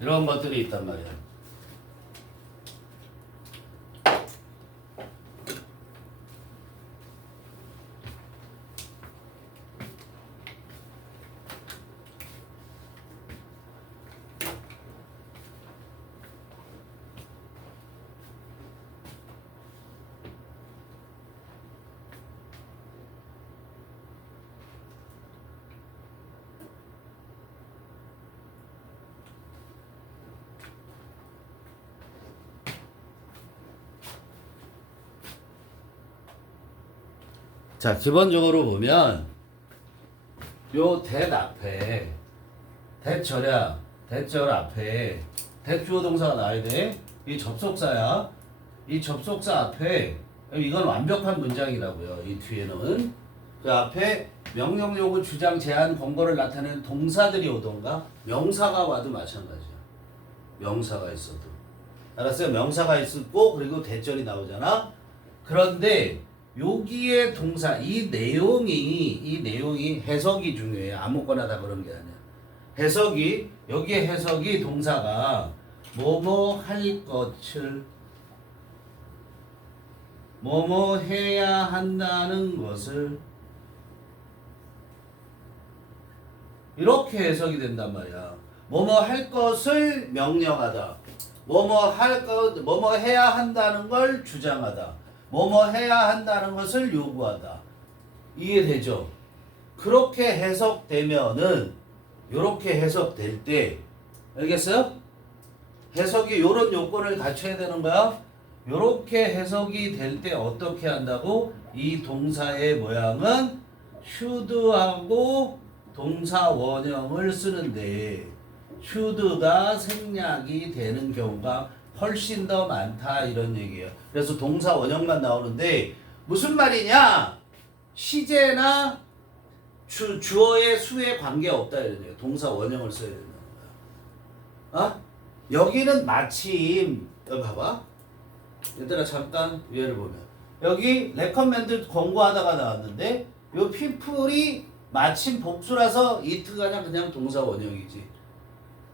이런 것들이 있단 말이야. 자, 기본적으로 보면 요 that 앞에 대절야 대절 앞에 대주어 동사가 나와야 돼. 이 접속사야. 이 접속사 앞에 이건 완벽한 문장이라고요. 이 뒤에는 그 앞에 명령, 요구, 주장, 제한, 권고를 나타내는 동사들이 오던가 명사가 와도 마찬가지야. 명사가 있어도. 알았어요? 명사가 있었고 그리고 대절이 나오잖아. 그런데 여기에 동사 이 내용이 해석이 중요해. 아무거나 다 그런 게 아니야. 해석이 여기에 해석이 동사가 뭐뭐 할 것을 뭐뭐 해야 한다는 것을 이렇게 해석이 된단 말이야. 뭐뭐 할 것을 명령하다. 뭐뭐 해야 한다는 걸 주장하다. 뭐뭐 해야 한다는 것을 요구하다. 이해되죠? 그렇게 해석되면은 요렇게 해석될 때 알겠어요? 해석이 요런 요건을 갖춰야 되는 거야. 요렇게 해석이 될 때 어떻게 한다고? 이 동사의 모양은 should하고 동사 원형을 쓰는데 should가 생략이 되는 경우가 훨씬 더 많다 이런 얘기예요. 그래서 동사 원형만 나오는데 무슨 말이냐? 시제나 주어의 수에 관계없다 이런 얘기예요. 동사 원형을 써야 된다는 거야. 어? 여기는 마침 여기 봐봐. 얘들아 잠깐 위에를 보면 여기 레커멘드 권고하다가 나왔는데 요 people이 마침 복수라서 it가 그냥 동사 원형이지.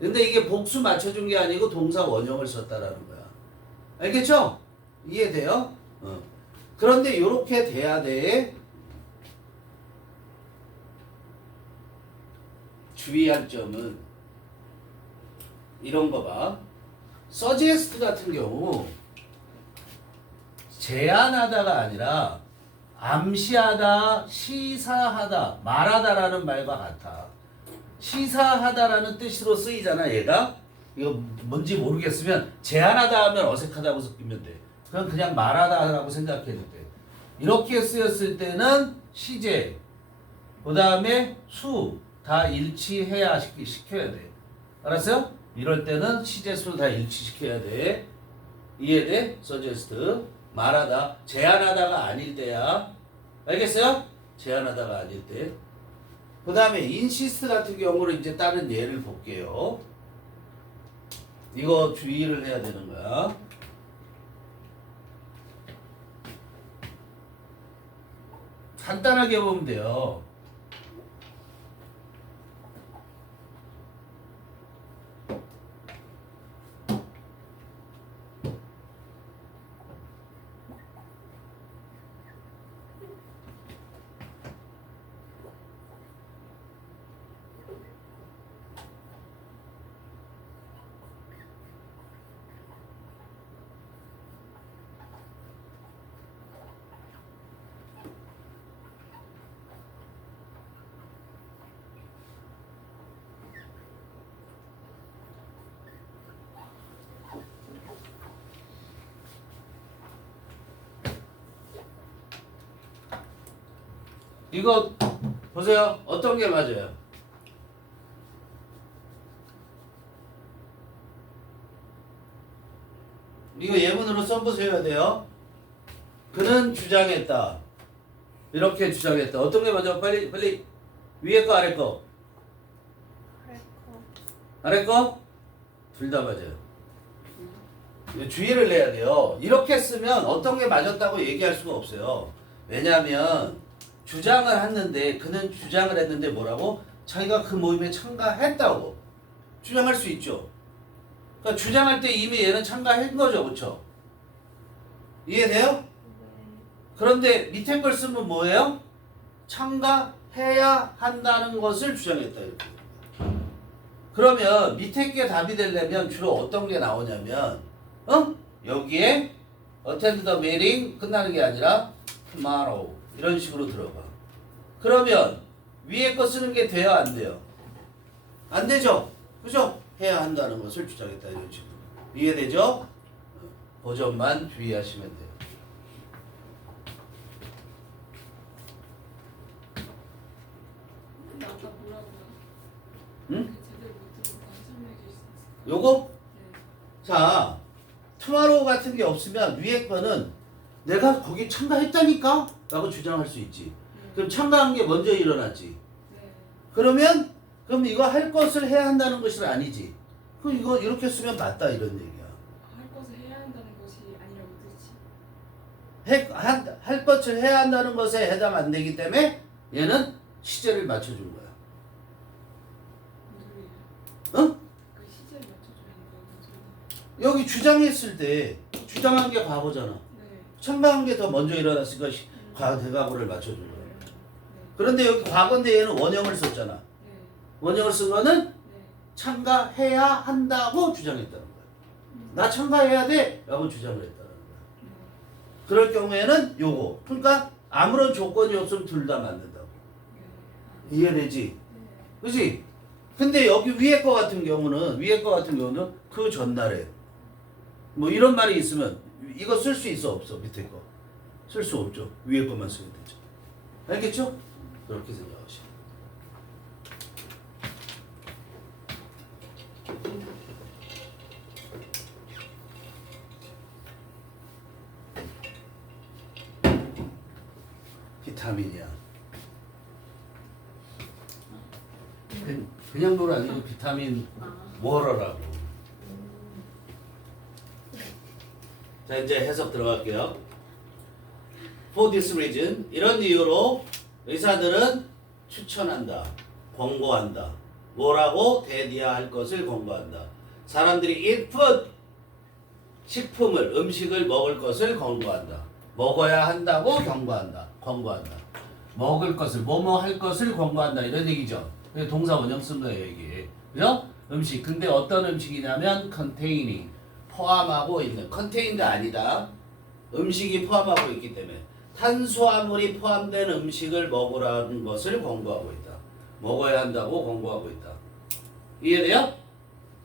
근데 이게 복수 맞춰준 게 아니고 동사 원형을 썼다라는 거야. 알겠죠? 이해돼요? 그런데 요렇게 돼야 돼. 주의할 점은 이런 거 봐. suggest 같은 경우 제안하다가 아니라 암시하다, 시사하다, 말하다라는 말과 같아. 시사하다라는 뜻으로 쓰이잖아, 얘가. 이거 뭔지 모르겠으면 제안하다 하면 어색하다고 느끼면 돼. 그냥 말하다라고 생각해도 돼. 이렇게 쓰였을 때는 시제, 그 다음에 수 다 일치해야 시켜야 돼. 알았어요? 이럴 때는 시제, 수 다 일치시켜야 돼. 이해돼? suggest. 말하다, 제안하다가 아닐 때야. 알겠어요? 제안하다가 아닐 때. 그 다음에 insist 같은 경우는 이제 다른 예를 볼게요. 이거 주의를 해야 되는 거야. 간단하게 보면 돼요. 이거 보세요. 어떤 게 맞아요? 이거 예문으로 써보셔야 돼요. 그는 주장했다. 이렇게 주장했다. 어떤 게 맞아? 빨리 위에 거 아래 거? 아래 거? 둘 다 맞아요. 주의를 내야 돼요. 이렇게 쓰면 어떤 게 맞았다고 얘기할 수가 없어요. 왜냐하면 주장을 했는데 그는 주장을 했는데 뭐라고? 자기가 그 모임에 참가했다고 주장할 수 있죠. 그러니까 주장할 때 이미 얘는 참가한 거죠. 그렇죠? 이해돼요? 그런데 밑에 걸 쓰면 뭐예요? 참가해야 한다는 것을 주장했다 이렇게. 그러면 밑에 게 답이 되려면 주로 어떤 게 나오냐면 여기에 attend the meeting 끝나는 게 아니라 tomorrow 이런 식으로 들어가. 그러면 위에 거 쓰는 게 돼요? 안 돼요? 안 되죠? 그죠? 해야 한다는 것을 주장했다 이런 식으로. 이해되죠? 그 점만 주의하시면 돼요. 근데 아까 뭐라고요? 응? 제대로 못 들어서 다시 설명해 주실 수 있을까요? 요거? 네. 자, 투마로우 같은 게 없으면 위에 거는 내가 거기 참가했다니까? 라고 주장할 수 있지. 그럼 참가한 게 먼저 일어났지. 네. 그럼 이거 할 것을 해야 한다는 것이 아니지. 그럼 이거 이렇게 쓰면 맞다 이런 얘기야. 할 것을 해야 한다는 것이 아니라고 뜻이. 할 것을 해야 한다는 것에 해당 안 되기 때문에 얘는 시제를 맞춰준 거야. 무슨 소리예요? 응? 그 시제를 맞춰줘야 한다고 무슨 소리예요? 여기 주장했을 때 주장한 게 과거잖아. 네. 참가한 게 더 먼저 일어났으니까 대과거를 맞춰준 거야. 네. 그런데 여기 과거인데 얘는 원형을 썼잖아. 네. 원형을 쓴 거는 네. 참가해야 한다고 주장했다는 거야. 나 참가해야 돼 라고 주장을 했다는 거야. 그럴 경우에는 요거. 그러니까 아무런 조건이 없으면 둘 다 맞는다고. 이해되지? 네. 그지? 근데 여기 위에 거 같은 경우는 그 전날에 뭐 이런 말이 있으면 이거 쓸 수 있어 없어? 밑에 거 쓸 수 없죠. 위에 것만 쓰면 되죠. 알겠죠? 그렇게 생각하시면. 비타민이야. 그냥 노래 아니고 비타민 워러라고. 자, 이제 해석 들어갈게요. For this reason, 이런 이유로 의사들은 추천한다, 권고한다. 뭐라고? 대디야 할 것을 권고한다. 사람들이 eat food, 식품을, 음식을 먹을 것을 권고한다. 먹어야 한다고 권고한다. 먹을 것을, 뭐뭐 할 것을 권고한다. 이런 얘기죠. 동사 원형 쓴 거예요, 이게. 그죠? 음식. 근데 어떤 음식이냐면 containing, 포함하고 있는. contained 아니다. 음식이 포함하고 있기 때문에 탄수화물이 포함된 음식을 먹으라는 것을 권고하고 있다. 먹어야 한다고 권고하고 있다. 이해돼요?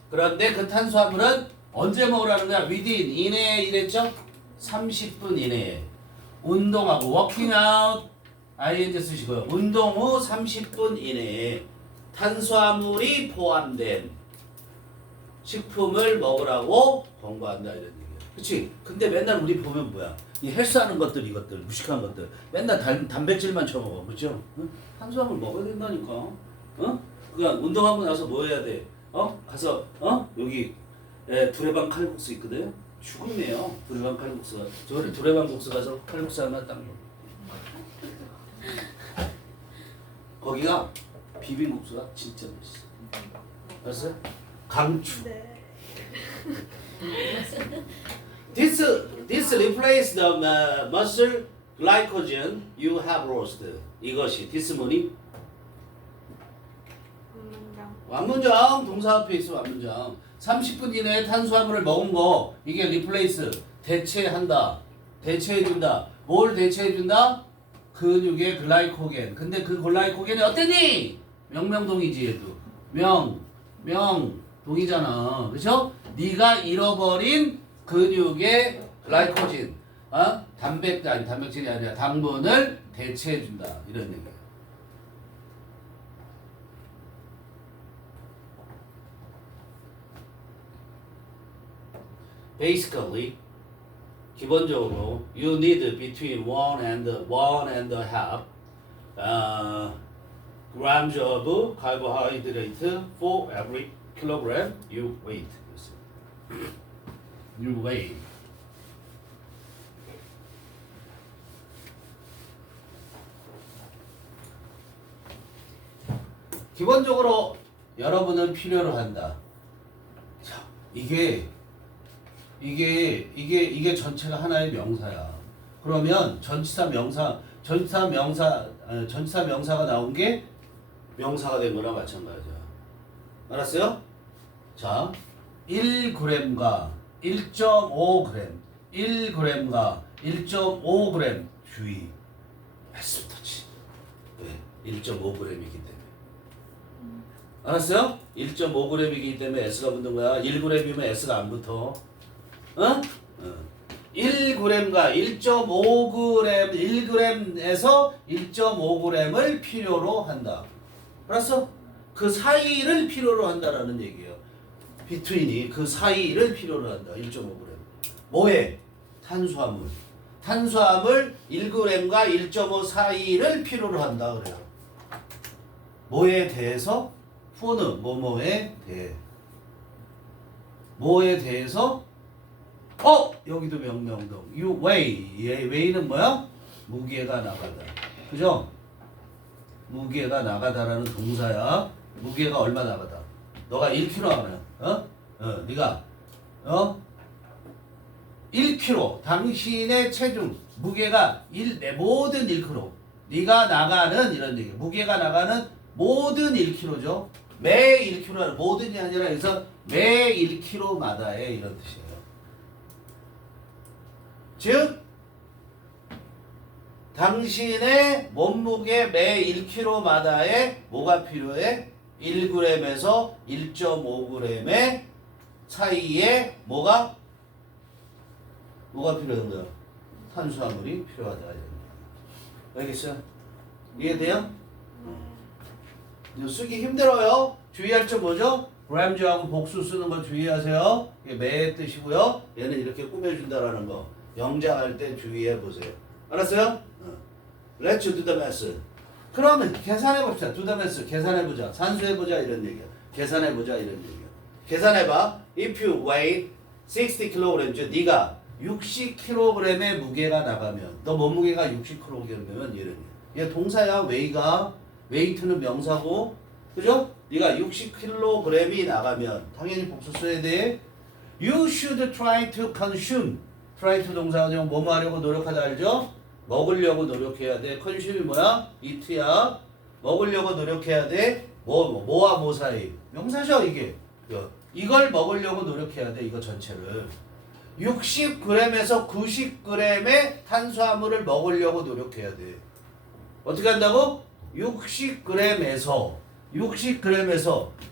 그런데 그 탄수화물은 언제 먹으라는 거야? within, 이내에 이랬죠? 30분 이내에. 운동하고 working out, ing 쓰시고요. 운동 후 30분 이내에 탄수화물이 포함된 식품을 먹으라고 권고한다 이런 얘기야. 그치? 근데 맨날 우리 보면 뭐야? 이 헬스하는 것들 이것들 무식한 것들 맨날 단백질만 처먹어. 그죠? 응? 탄수화물 먹어야 된다니까. 어? 그냥 운동하고 나서 뭐 해야 돼? 가서 여기 두레방 칼국수 있거든. 죽음이에요. 두레방 칼국수가. 저를 두레방 국수 가서 칼국수 하나 딱 먹어. 거기가 비빔국수가 진짜 맛있어. 알았어요? 강추. This replace the muscle glycogen you have lost. 이것이 디스모니 완문장 동사 앞에 있어. 완문장 30분 이내에 탄수화물을 먹은 거 이게 replace 대체한다. 대체해준다. 뭘 대체해준다? 근육의 글라이코겐. 근데 그 글라이코겐이 어땠니? 명명동이지 얘도. 명동이잖아. 그쵸? 네가 잃어버린 근육의 글라이코진, 단백질이 아니라 당분을 대체해준다. 이런 얘기예요. Basically, 기본적으로 you need between 1.5 grams of carbohydrate for every kilogram you weight. You weigh. 기본적으로 여러분은 필요로 한다. 자, 이게 전체가 하나의 명사야. 그러면 전치사 명사가 나온 게 명사가 된 거나 마찬가지야. 알았어요? 자, 1g과 1.5g, 1g과 1.5g 주의. S부터지. 왜? 1.5g이기 때문에. 알았어요? 1.5g이기 때문에 S가 붙는 거야. 1g이면 S가 안 붙어. 1g과 1.5g, 1g에서 1.5g을 필요로 한다. 알았어? 그 사이를 필요로 한다라는 얘기예요. between이 그 사이를 필요로 한다. 1.5g. 뭐에? 탄수화물. 탄수화물 1g과 1.5 사이를 필요로 한다 그래요. 뭐에 대해서? 포는 뭐뭐에 대해. 뭐에 대해서? 여기도 명명동. You weigh. weigh는 뭐야? 무게가 나가다. 그죠? 무게가 나가다라는 동사야. 무게가 얼마 나가다. 너가 1kg 하면 네가 1kg. 당신의 체중 무게가 내 모든 1kg. 네가 나가는 이런 얘기. 무게가 나가는 모든 1kg죠. 매 1kg는 모든이 아니라 그래서 매 1kg마다의 이런 뜻이에요. 즉 당신의 몸무게 매 1kg마다의 뭐가 필요해? 1g에서 1.5g의 사이에 뭐가 필요한 거야? 탄수화물이 필요하다. 알겠어요? 이해돼요? 쓰기 힘들어요. 주의할 점 뭐죠? 그램즈하고 복수 쓰는 거 주의하세요. 이게 매의 뜻이고요. 얘는 이렇게 꾸며준다라는 거. 영장할 때 주의해 보세요. 알았어요? Let's do the math. 그러면 계산해 봅시다. Do the math. 계산해 보자. 산수해 보자 이런 얘기야. 계산해 보자 이런 얘기야. 계산해 봐. If you weigh 60kg, 네가 60kg의 무게가 나가면 너 몸무게가 60kg면 이런 얘 동사야. weigh가 weight는 명사고, 그죠? 네가 60kg이 나가면 당연히 복수 써야 돼. You should try to consume. try to 동사가 뭐뭐 하려고 노력하다 알죠? 먹으려고 노력해야 돼. consume이 뭐야? eat야. 먹으려고 노력해야 돼. 뭐와 뭐 사이? 명사죠 이게. 이걸 먹으려고 노력해야 돼. 이거 전체를. 60g에서 90g의 탄수화물을 먹으려고 노력해야 돼. 어떻게 한다고? 60g에서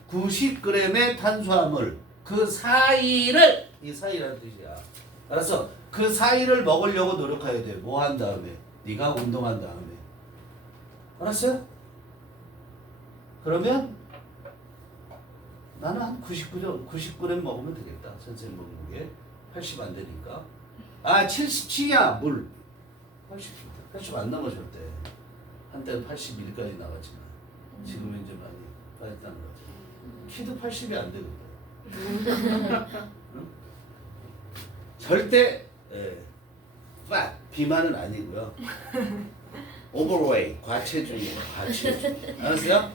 90g의 탄수화물 그 사이를 이 사이라는 뜻이야. 알았어? 그 사이를 먹으려고 노력해야 돼. 뭐 한 다음에? 네가 운동한 다음에. 알았어요? 그러면 나는 한 90g 먹으면 되겠다. 선생님 먹는 게 80 안 되니까. 77이야 물. 80 안 넘어 절대. 한때는 81까지 나갔지만 지금은 이제 많이 빠졌다는 거죠. 키도 80이 안 되거든. 응? 절대 fat 비만은 아니고요. overweight 과체중이에요. 과체중. 알았어요?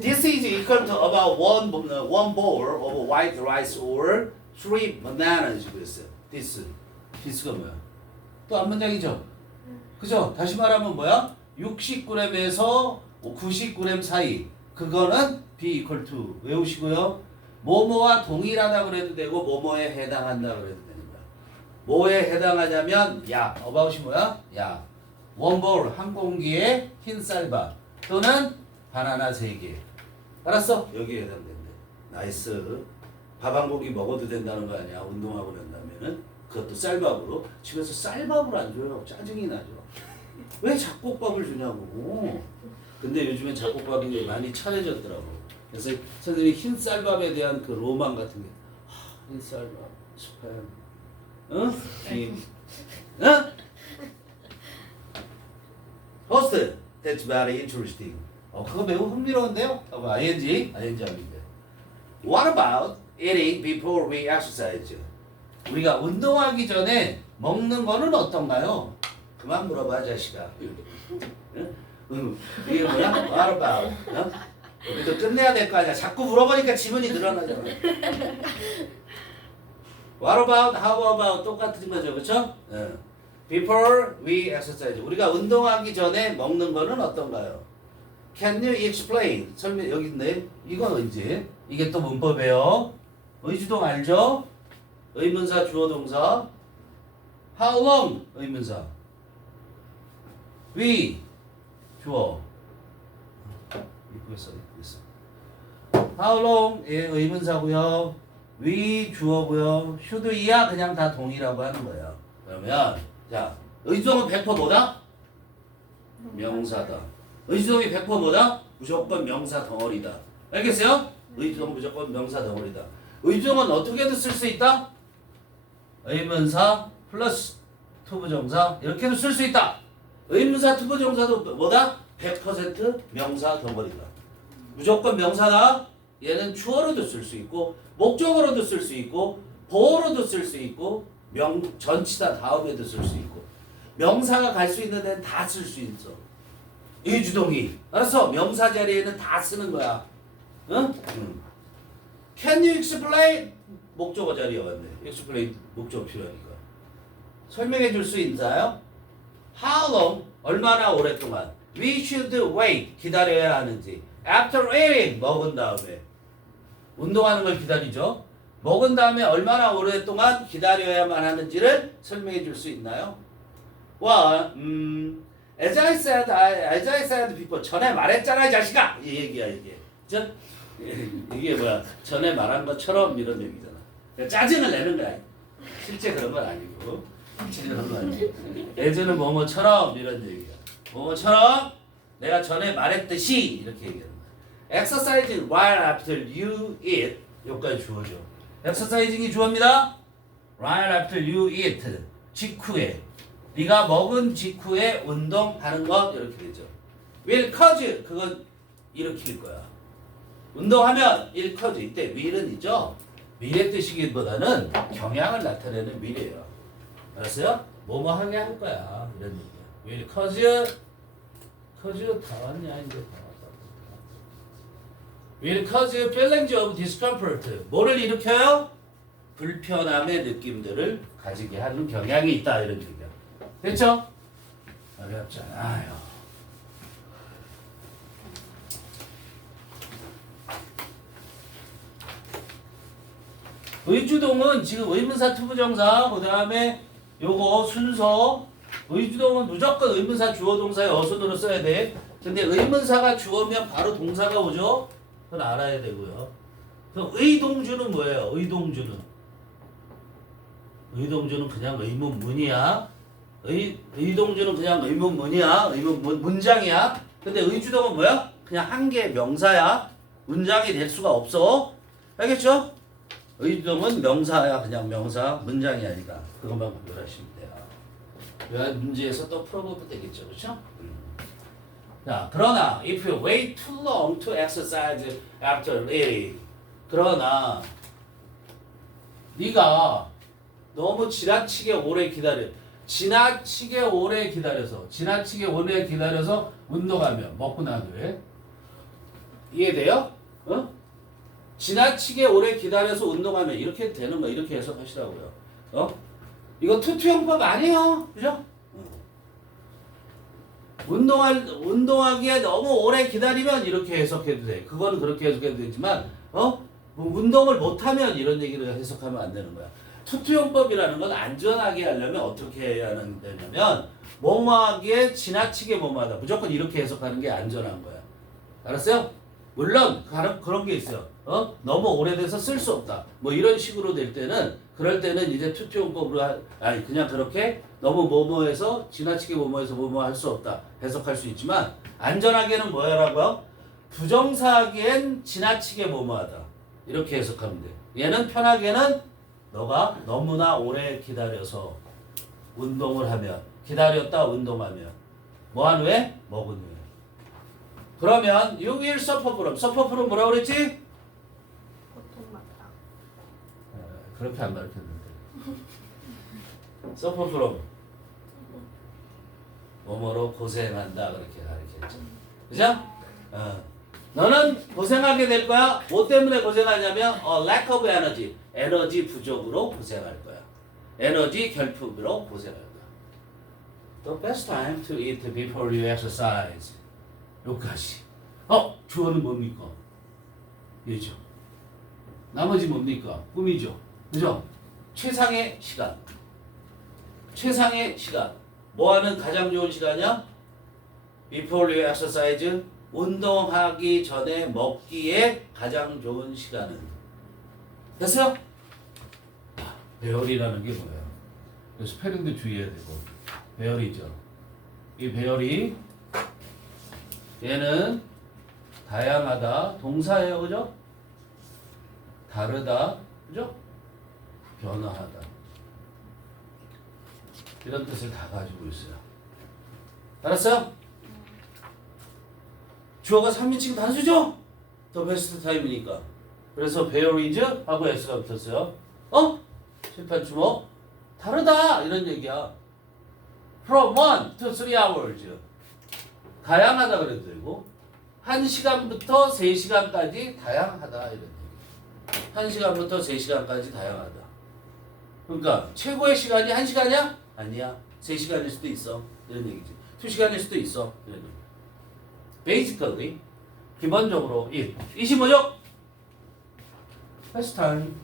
This is equal to about one bowl of white rice or 3 bananas. 그랬어요. This가 뭐야? 또 한 문장이죠. 그죠? 다시 말하면 뭐야? 60g에서 90g 사이. 그거는 be equal to 외우시고요. 뭐뭐와 동일하다 그래도 되고 뭐뭐에 해당한다 그래도 됩니다. 뭐에 해당하냐면 약. about이 뭐야? 약. one bowl 한 공기에 흰 쌀밥 또는 바나나 3개. 알았어? 여기에 해당된대. 나이스. 밥 한 공기 먹어도 된다는 거 아니야? 운동하고 난 다음에는. 그것도 쌀밥으로. 집에서 쌀밥을 안 줘요. 짜증이 나죠. 왜 잡곡밥을 주냐고. 근데 요즘엔 잡곡밥이 많이 차려졌더라고. 그래서 선생님이 흰 쌀밥에 대한 그 로망 같은 게 흰 쌀밥, 스팸, 김, host, that's very interesting. 그거 매우 흥미로운데요? ing 하는데. What about eating before we exercise? 우리가 운동하기 전에 먹는 거는 어떤가요? 그만 물어봐 자식아. 이게 뭐야? What about? 우리도 끝내야 될 거 아니야. 자꾸 물어보니까 지문이 늘어나잖아. What about? How about? 똑같은 거죠, 그렇죠? Before we exercise. 우리가 운동하기 전에 먹는 거는 어떤가요? Can you explain? 설명 여기 있네. 이건 의지. 이게 또 문법이에요. 의주동 알죠? 의문사 주어 동사. How long? 의문사. We 주어. 이쁘겠어. How long? 예, 의문사고요. We 주어고요. should 이야 그냥 다 동의라고 하는 거예요. 그러면 자 의주동은 100% 뭐다? 명사다. 의주동이 100% 뭐다? 무조건 명사 덩어리다. 알겠어요? 의주동 무조건 명사 덩어리다. 의주동은 어떻게도 쓸 수 있다? 의문사 플러스 투부정사 이렇게도 쓸 수 있다. 의문사 투부정사도 뭐다? 100% 명사 덩어리다. 무조건 명사다. 얘는 주어로도 쓸 수 있고 목적어로도 쓸 수 있고 보어로도 쓸 수 있고 전치사 다음에도 쓸 수 있고 명사가 갈 수 있는 데는 다 쓸 수 있어. 의주동이 알았어? 명사 자리에는 다 쓰는 거야. 응? Can you explain? 목적어 자리에 왔네. explain 목적어 필요하니까. 설명해 줄 수 있나요? How long? 얼마나 오랫동안? We should wait. 기다려야 하는지. After eating. 먹은 다음에. 운동하는 걸 기다리죠. 먹은 다음에 얼마나 오랫동안 기다려야만 하는지를 설명해 줄 수 있나요? Well, as I said before. 전에 말했잖아, 이 자식아. 이 얘기야, 이게. 이게 뭐야? 전에 말한 것처럼 이런 얘기잖아. 그러니까 짜증을 내는 거야. 실제 그런 건 아니고. 실제 그런 건 아니고. 예전은 뭐뭐처럼 이런 얘기야. 뭐뭐처럼 내가 전에 말했듯이 이렇게 얘기하는 거야. Exercise right after you eat. 여기까지 주어져. exercising이 주어입니다. Right after you eat. 직후에. 네가 먹은 직후에 운동하는 것 이렇게 되죠. will cause 그건 일으킬 거야. 운동하면 will cause 이때 will은 있죠. will의 뜻이기보다는 경향을 나타내는 will이에요. 알았어요? 뭐뭐 하게 할 거야 이런 얘기야. will cause 다 왔냐 이제 다 왔다. will cause feelings of discomfort. 뭐를 일으켜요? 불편함의 느낌들을 가지게 하는 경향이 있다 이런 얘기야. 됐죠? 어렵잖아요. 의주동은 지금 의문사 투부정사 그 다음에 요거 순서 의주동은 무조건 의문사 주어동사의 어순으로 써야 돼. 근데 의문사가 주어면 바로 동사가 오죠? 그건 알아야 되고요. 그럼 의동주는 뭐예요? 의동주는 그냥 의문문이야. 의동주는 그냥 의문문이야. 문장이야. 근데 의주동은 뭐야? 그냥 한 개의 명사야. 문장이 될 수가 없어. 알겠죠? 의주동은 명사야. 그냥 명사. 문장이 아니라. 그것만 구별하시면 돼요. 문제에서 또 풀어보면 되겠죠. 그렇죠? 자, 그러나 if you wait too long to exercise after eating. 그러나 네가 너무 지나치게 오래 기다려서 운동하면 먹고 난 후에 이해돼요? 어? 지나치게 오래 기다려서 운동하면 이렇게 되는 거 이렇게 해석하시라고요. 어? 이거 투투형법 아니에요, 그죠? 운동하기에 너무 오래 기다리면 이렇게 해석해도 돼. 그거는 그렇게 해석해도 되지만, 뭐 운동을 못하면 이런 얘기를 해석하면 안 되는 거야. 투투용법이라는 건 안전하게 하려면 어떻게 해야 되냐면 뭐뭐하기에 지나치게 뭐뭐하다. 무조건 이렇게 해석하는 게 안전한 거야. 알았어요? 물론 그런 게 있어요. 너무 오래돼서 쓸 수 없다. 뭐 이런 식으로 될 때는 그럴 때는 이제 투투용법으로 그냥 그렇게 너무 뭐뭐해서 지나치게 뭐뭐해서 뭐뭐 할 수 없다. 해석할 수 있지만 안전하게는 뭐야라고요? 부정사하기엔 지나치게 뭐뭐하다. 이렇게 해석하면 돼. 얘는 편하게는 너가 너무나 오래 기다려서 운동을 하면 기다렸다 운동하면 뭐한 후에? 먹은 후에. 그러면 you will suffer from. suffer from 뭐라고 그랬지? 고통받다. 그렇게 안 가르쳤는데. suffer from 뭐뭐로 고생한다 그렇게 가르쳤죠. 그죠? 너는 고생하게 될 거야. 뭐 때문에 고생하냐면 lack of energy. 에너지 부족으로 고생할 거야. 에너지 결핍으로 고생할 거야. The best time to eat before you exercise. 여기까지. 주어는 뭡니까? 예죠. 나머지 뭡니까? 꿈이죠. 그죠? 최상의 시간. 뭐하는 가장 좋은 시간이야? Before you exercise. 운동하기 전에 먹기에 가장 좋은 시간은. 됐어요? 배열이라는 게 뭐예요? 스페링도 주의해야 되고. 배열이죠. 이 배열이 얘는 다양하다. 동사예요. 그죠? 다르다. 그죠? 변화하다. 이런 뜻을 다 가지고 있어요. 알았어요? 주어가 3인칭 단수죠? 더 베스트 타임이니까. 그래서 varies 하고 s가 붙었어요. 실판 주목. 다르다 이런 얘기야. From 1 to 3 hours. 다양하다 그래도 되고 1시간부터 3시간까지 다양하다 이런 얘기. 1시간부터 3시간까지 다양하다. 그러니까 최고의 시간이 1시간이야? 아니야. 3시간일 수도 있어. 이런 얘기지. 2시간일 수도 있어. 이런 얘기. Basically 기본적으로 이시 뭐죠? 베스트 타임.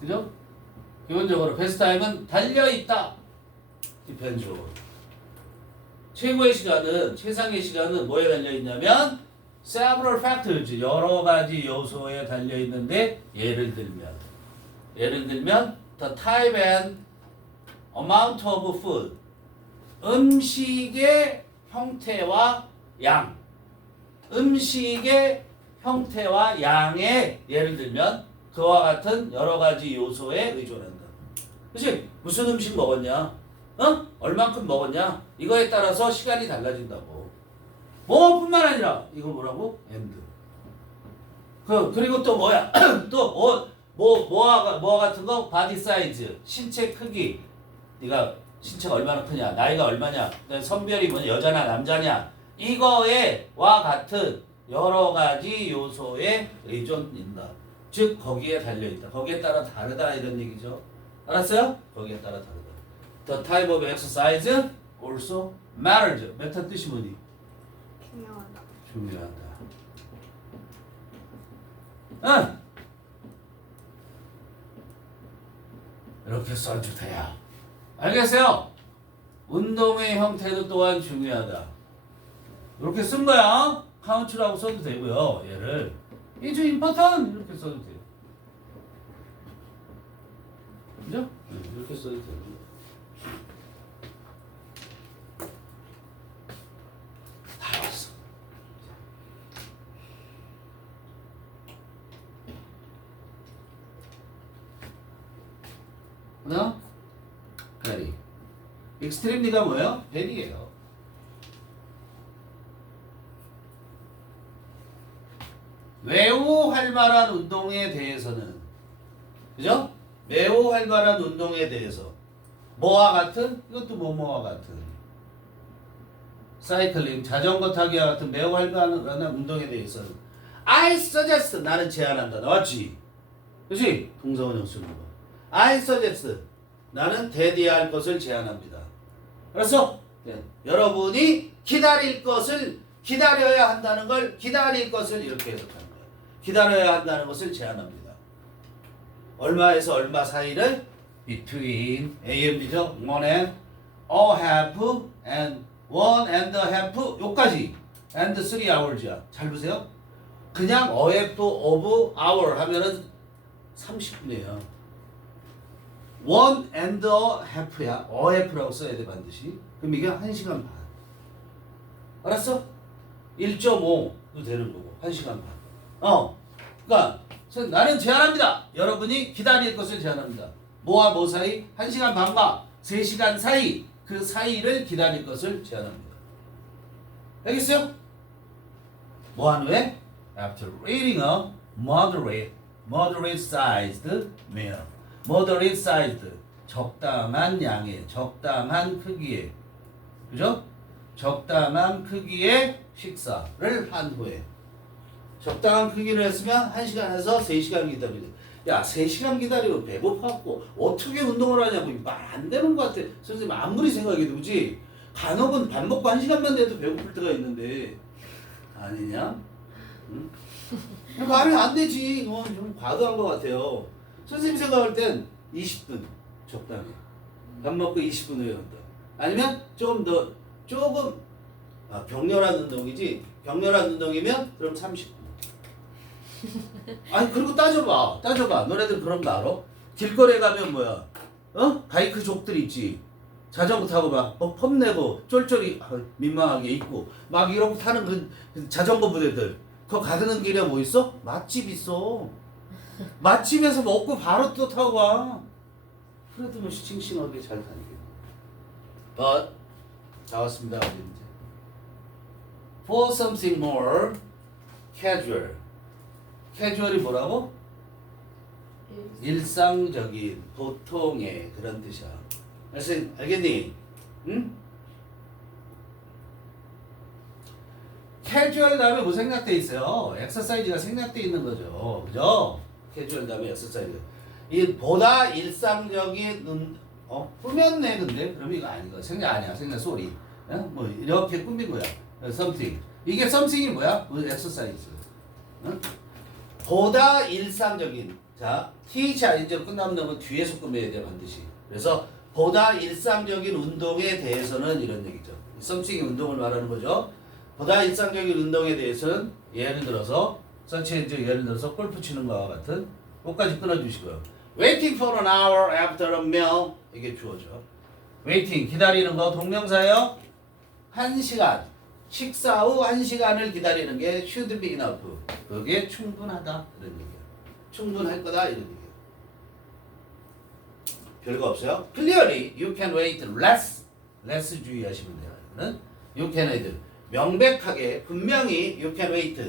그죠? 기본적으로 베스트 타임은 달려있다. depends on. 최고의 시간은, 최상의 시간은 뭐에 달려있냐면 several factors, 여러 가지 요소에 달려있는데 예를 들면 the type and amount of food, 음식의 형태와 양, 음식의 형태와 양에 예를 들면 그와 같은 여러 가지 요소에 의존한다. 그치? 무슨 음식 먹었냐? 얼만큼 먹었냐? 이거에 따라서 시간이 달라진다고. 뭐뿐만 아니라 이거 뭐라고? and. 그리고 또 뭐야? 또 뭐와 같은 거? body size, 신체 크기. 네가 신체가 얼마나 크냐? 나이가 얼마냐? 성별이 뭐 여자냐 남자냐? 이거에와 같은 여러 가지 요소에 의존된다. 즉 거기에 달려있다. 거기에 따라 다르다 이런 얘기죠. 알았어요? 거기에 따라 다르다. The type of exercise also matters. 메타 뜻이 뭐니? 중요하다. 중요하다. 응. 이렇게 써주세요. 알겠어요? 운동의 형태도 또한 중요하다. 이렇게 쓴 거야. count라고 써도 되고요. 얘를 It's important 이렇게 써도 돼요. 그죠? 이렇게 써도 되고. 다 왔어. 하나? 베리. 익스트림리가 뭐예요? 베리예요. 매우 활발한 운동에 대해서는, 그죠? 매우 활발한 운동에 대해서 뭐와 같은? 이것도 뭐와 같은 사이클링, 자전거 타기와 같은 매우 활발한 운동에 대해서는 I suggest, 나는 제안한다. 나왔지? 그치? 동사원형 쓰는 거. I suggest, 나는 대디할 것을 제안합니다. 알았어? 네. 여러분이 기다려야 한다는 걸 기다릴 것을 이렇게 해석하는 거예요. 기다려야 한다는 것을 제안합니다. 얼마에서 얼마 사이를 between A and B죠. one and a half and one and a half 요까지 and 3 hours야. 잘 보세요. 그냥 a half of hour 하면은 30분이에요. one and a half야. a half라고 써야 돼 반드시. 그럼 이게 1시간 반. 알았어? 1.5도 되는 거고 1시간 반. 그러니까 나는 제안합니다. 여러분이 기다릴 것을 제안합니다. 뭐와 뭐 사이? 1시간 반과 3시간 사이, 그 사이를 기다릴 것을 제안합니다. 알겠어요? 뭐한 후에? After reading a moderate sized meal. moderate sized, 적당한 양의, 적당한 크기의, 그죠? 적당한 크기의 식사를 한 후에. 적당한 크기를 했으면 1시간에서 3시간 기다리래. 야, 3시간 기다리면 배고팠고 어떻게 운동을 하냐고 말 안 되는 것 같아. 선생님 아무리 생각해도 그지? 간혹은 밥 먹고 1시간만 돼도 배고플 때가 있는데 아니냐? 응? 말이 안 되지. 이건 좀 과도한 것 같아요. 선생님 생각할 땐 20분 적당히. 밥 먹고 20분 후에 한다. 아니면 조금 격렬한 운동이지. 격렬한 운동이면 그럼 30분. 아니 그리고 따져봐. 너네들 그런 거 알아? 길거리에 가면 뭐야? 바이크족들 있지. 자전거 타고 막 폼내고 쫄쫄이 민망하게 입고 막 이러고 타는 그 자전거 부대들 그거 가는 길에 뭐 있어? 맛집 있어. 맛집에서 먹고 바로 또 타고 와. 그래도 뭐 싱싱하게 잘 다니게. But 다 왔습니다. 이제. For something more casual. casual이 뭐라고? 일상적인, 보통의 그런 뜻이야. 그래서 알겠니? 응? 캐주얼 다음에 뭐 생략돼 있어요? 엑서사이즈가 생략돼 있는 거죠. 그죠? 캐주얼 다음에 엑서사이즈. 이 보다 일상적인 꾸몄네 근데 그럼 이거 아닌 거야. 생략 아니야. 생략 소리. 뭐 이렇게 꾸민 거야. something. 이게 something이 뭐야? 엑서사이즈. 응? 보다 일상적인. 자, TH ING 끝나면 너무 뒤에서 꾸며야 돼 반드시. 그래서 보다 일상적인 운동에 대해서는 이런 얘기죠. something이 운동을 말하는 거죠. 보다 일상적인 운동에 대해서는 예를 들어서 예를 들어서 골프 치는 거와 같은 끝까지 끊어주시고요. Waiting for an hour after a meal 이게 주어죠. Waiting 기다리는 거 동명사예요. 1시간 식사 후 1시간을 기다리는 게 should be enough. 그게 충분하다 이런 얘기야. 충분할 거다 이런 얘기야. 별거 없어요. Clearly you can wait less. less 주의하시면 돼요. 이거는 you can wait. 명백하게 분명히 you can wait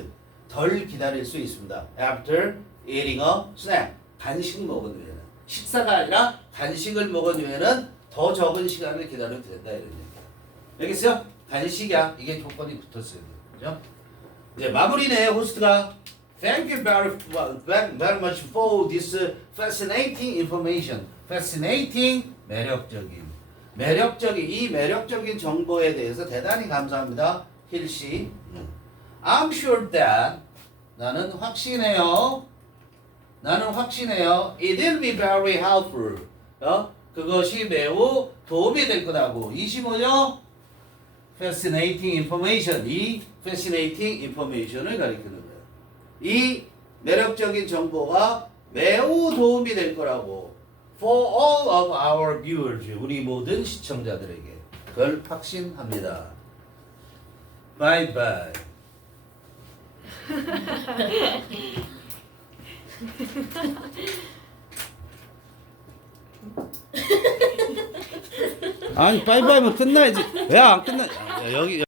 덜 기다릴 수 있습니다. After eating a snack 간식 먹은 후에는 식사가 아니라 간식을 먹은 후에는 더 적은 시간을 기다려도 된다 이런 얘기야. 알겠어요? 간식이야. 이게 조건이 붙었어요. 그죠? 이제 마무리네 호스트가 Thank you very much for this fascinating information. Fascinating 매력적인 이 매력적인 정보에 대해서 대단히 감사합니다. 힐씨. I'm sure that 나는 확신해요. It will be very helpful. 그것이 매우 도움이 될 거라고. 25죠? Fascinating information. 이 fascinating information을 가리키는 거예요. 이 매력적인 정보가 매우 도움이 될 거라고. For all of our viewers, 우리 모든 시청자들에게 그걸 확신합니다. Bye bye. 아니 빠이빠이면 끝나야지. 왜 안 끝나? 여기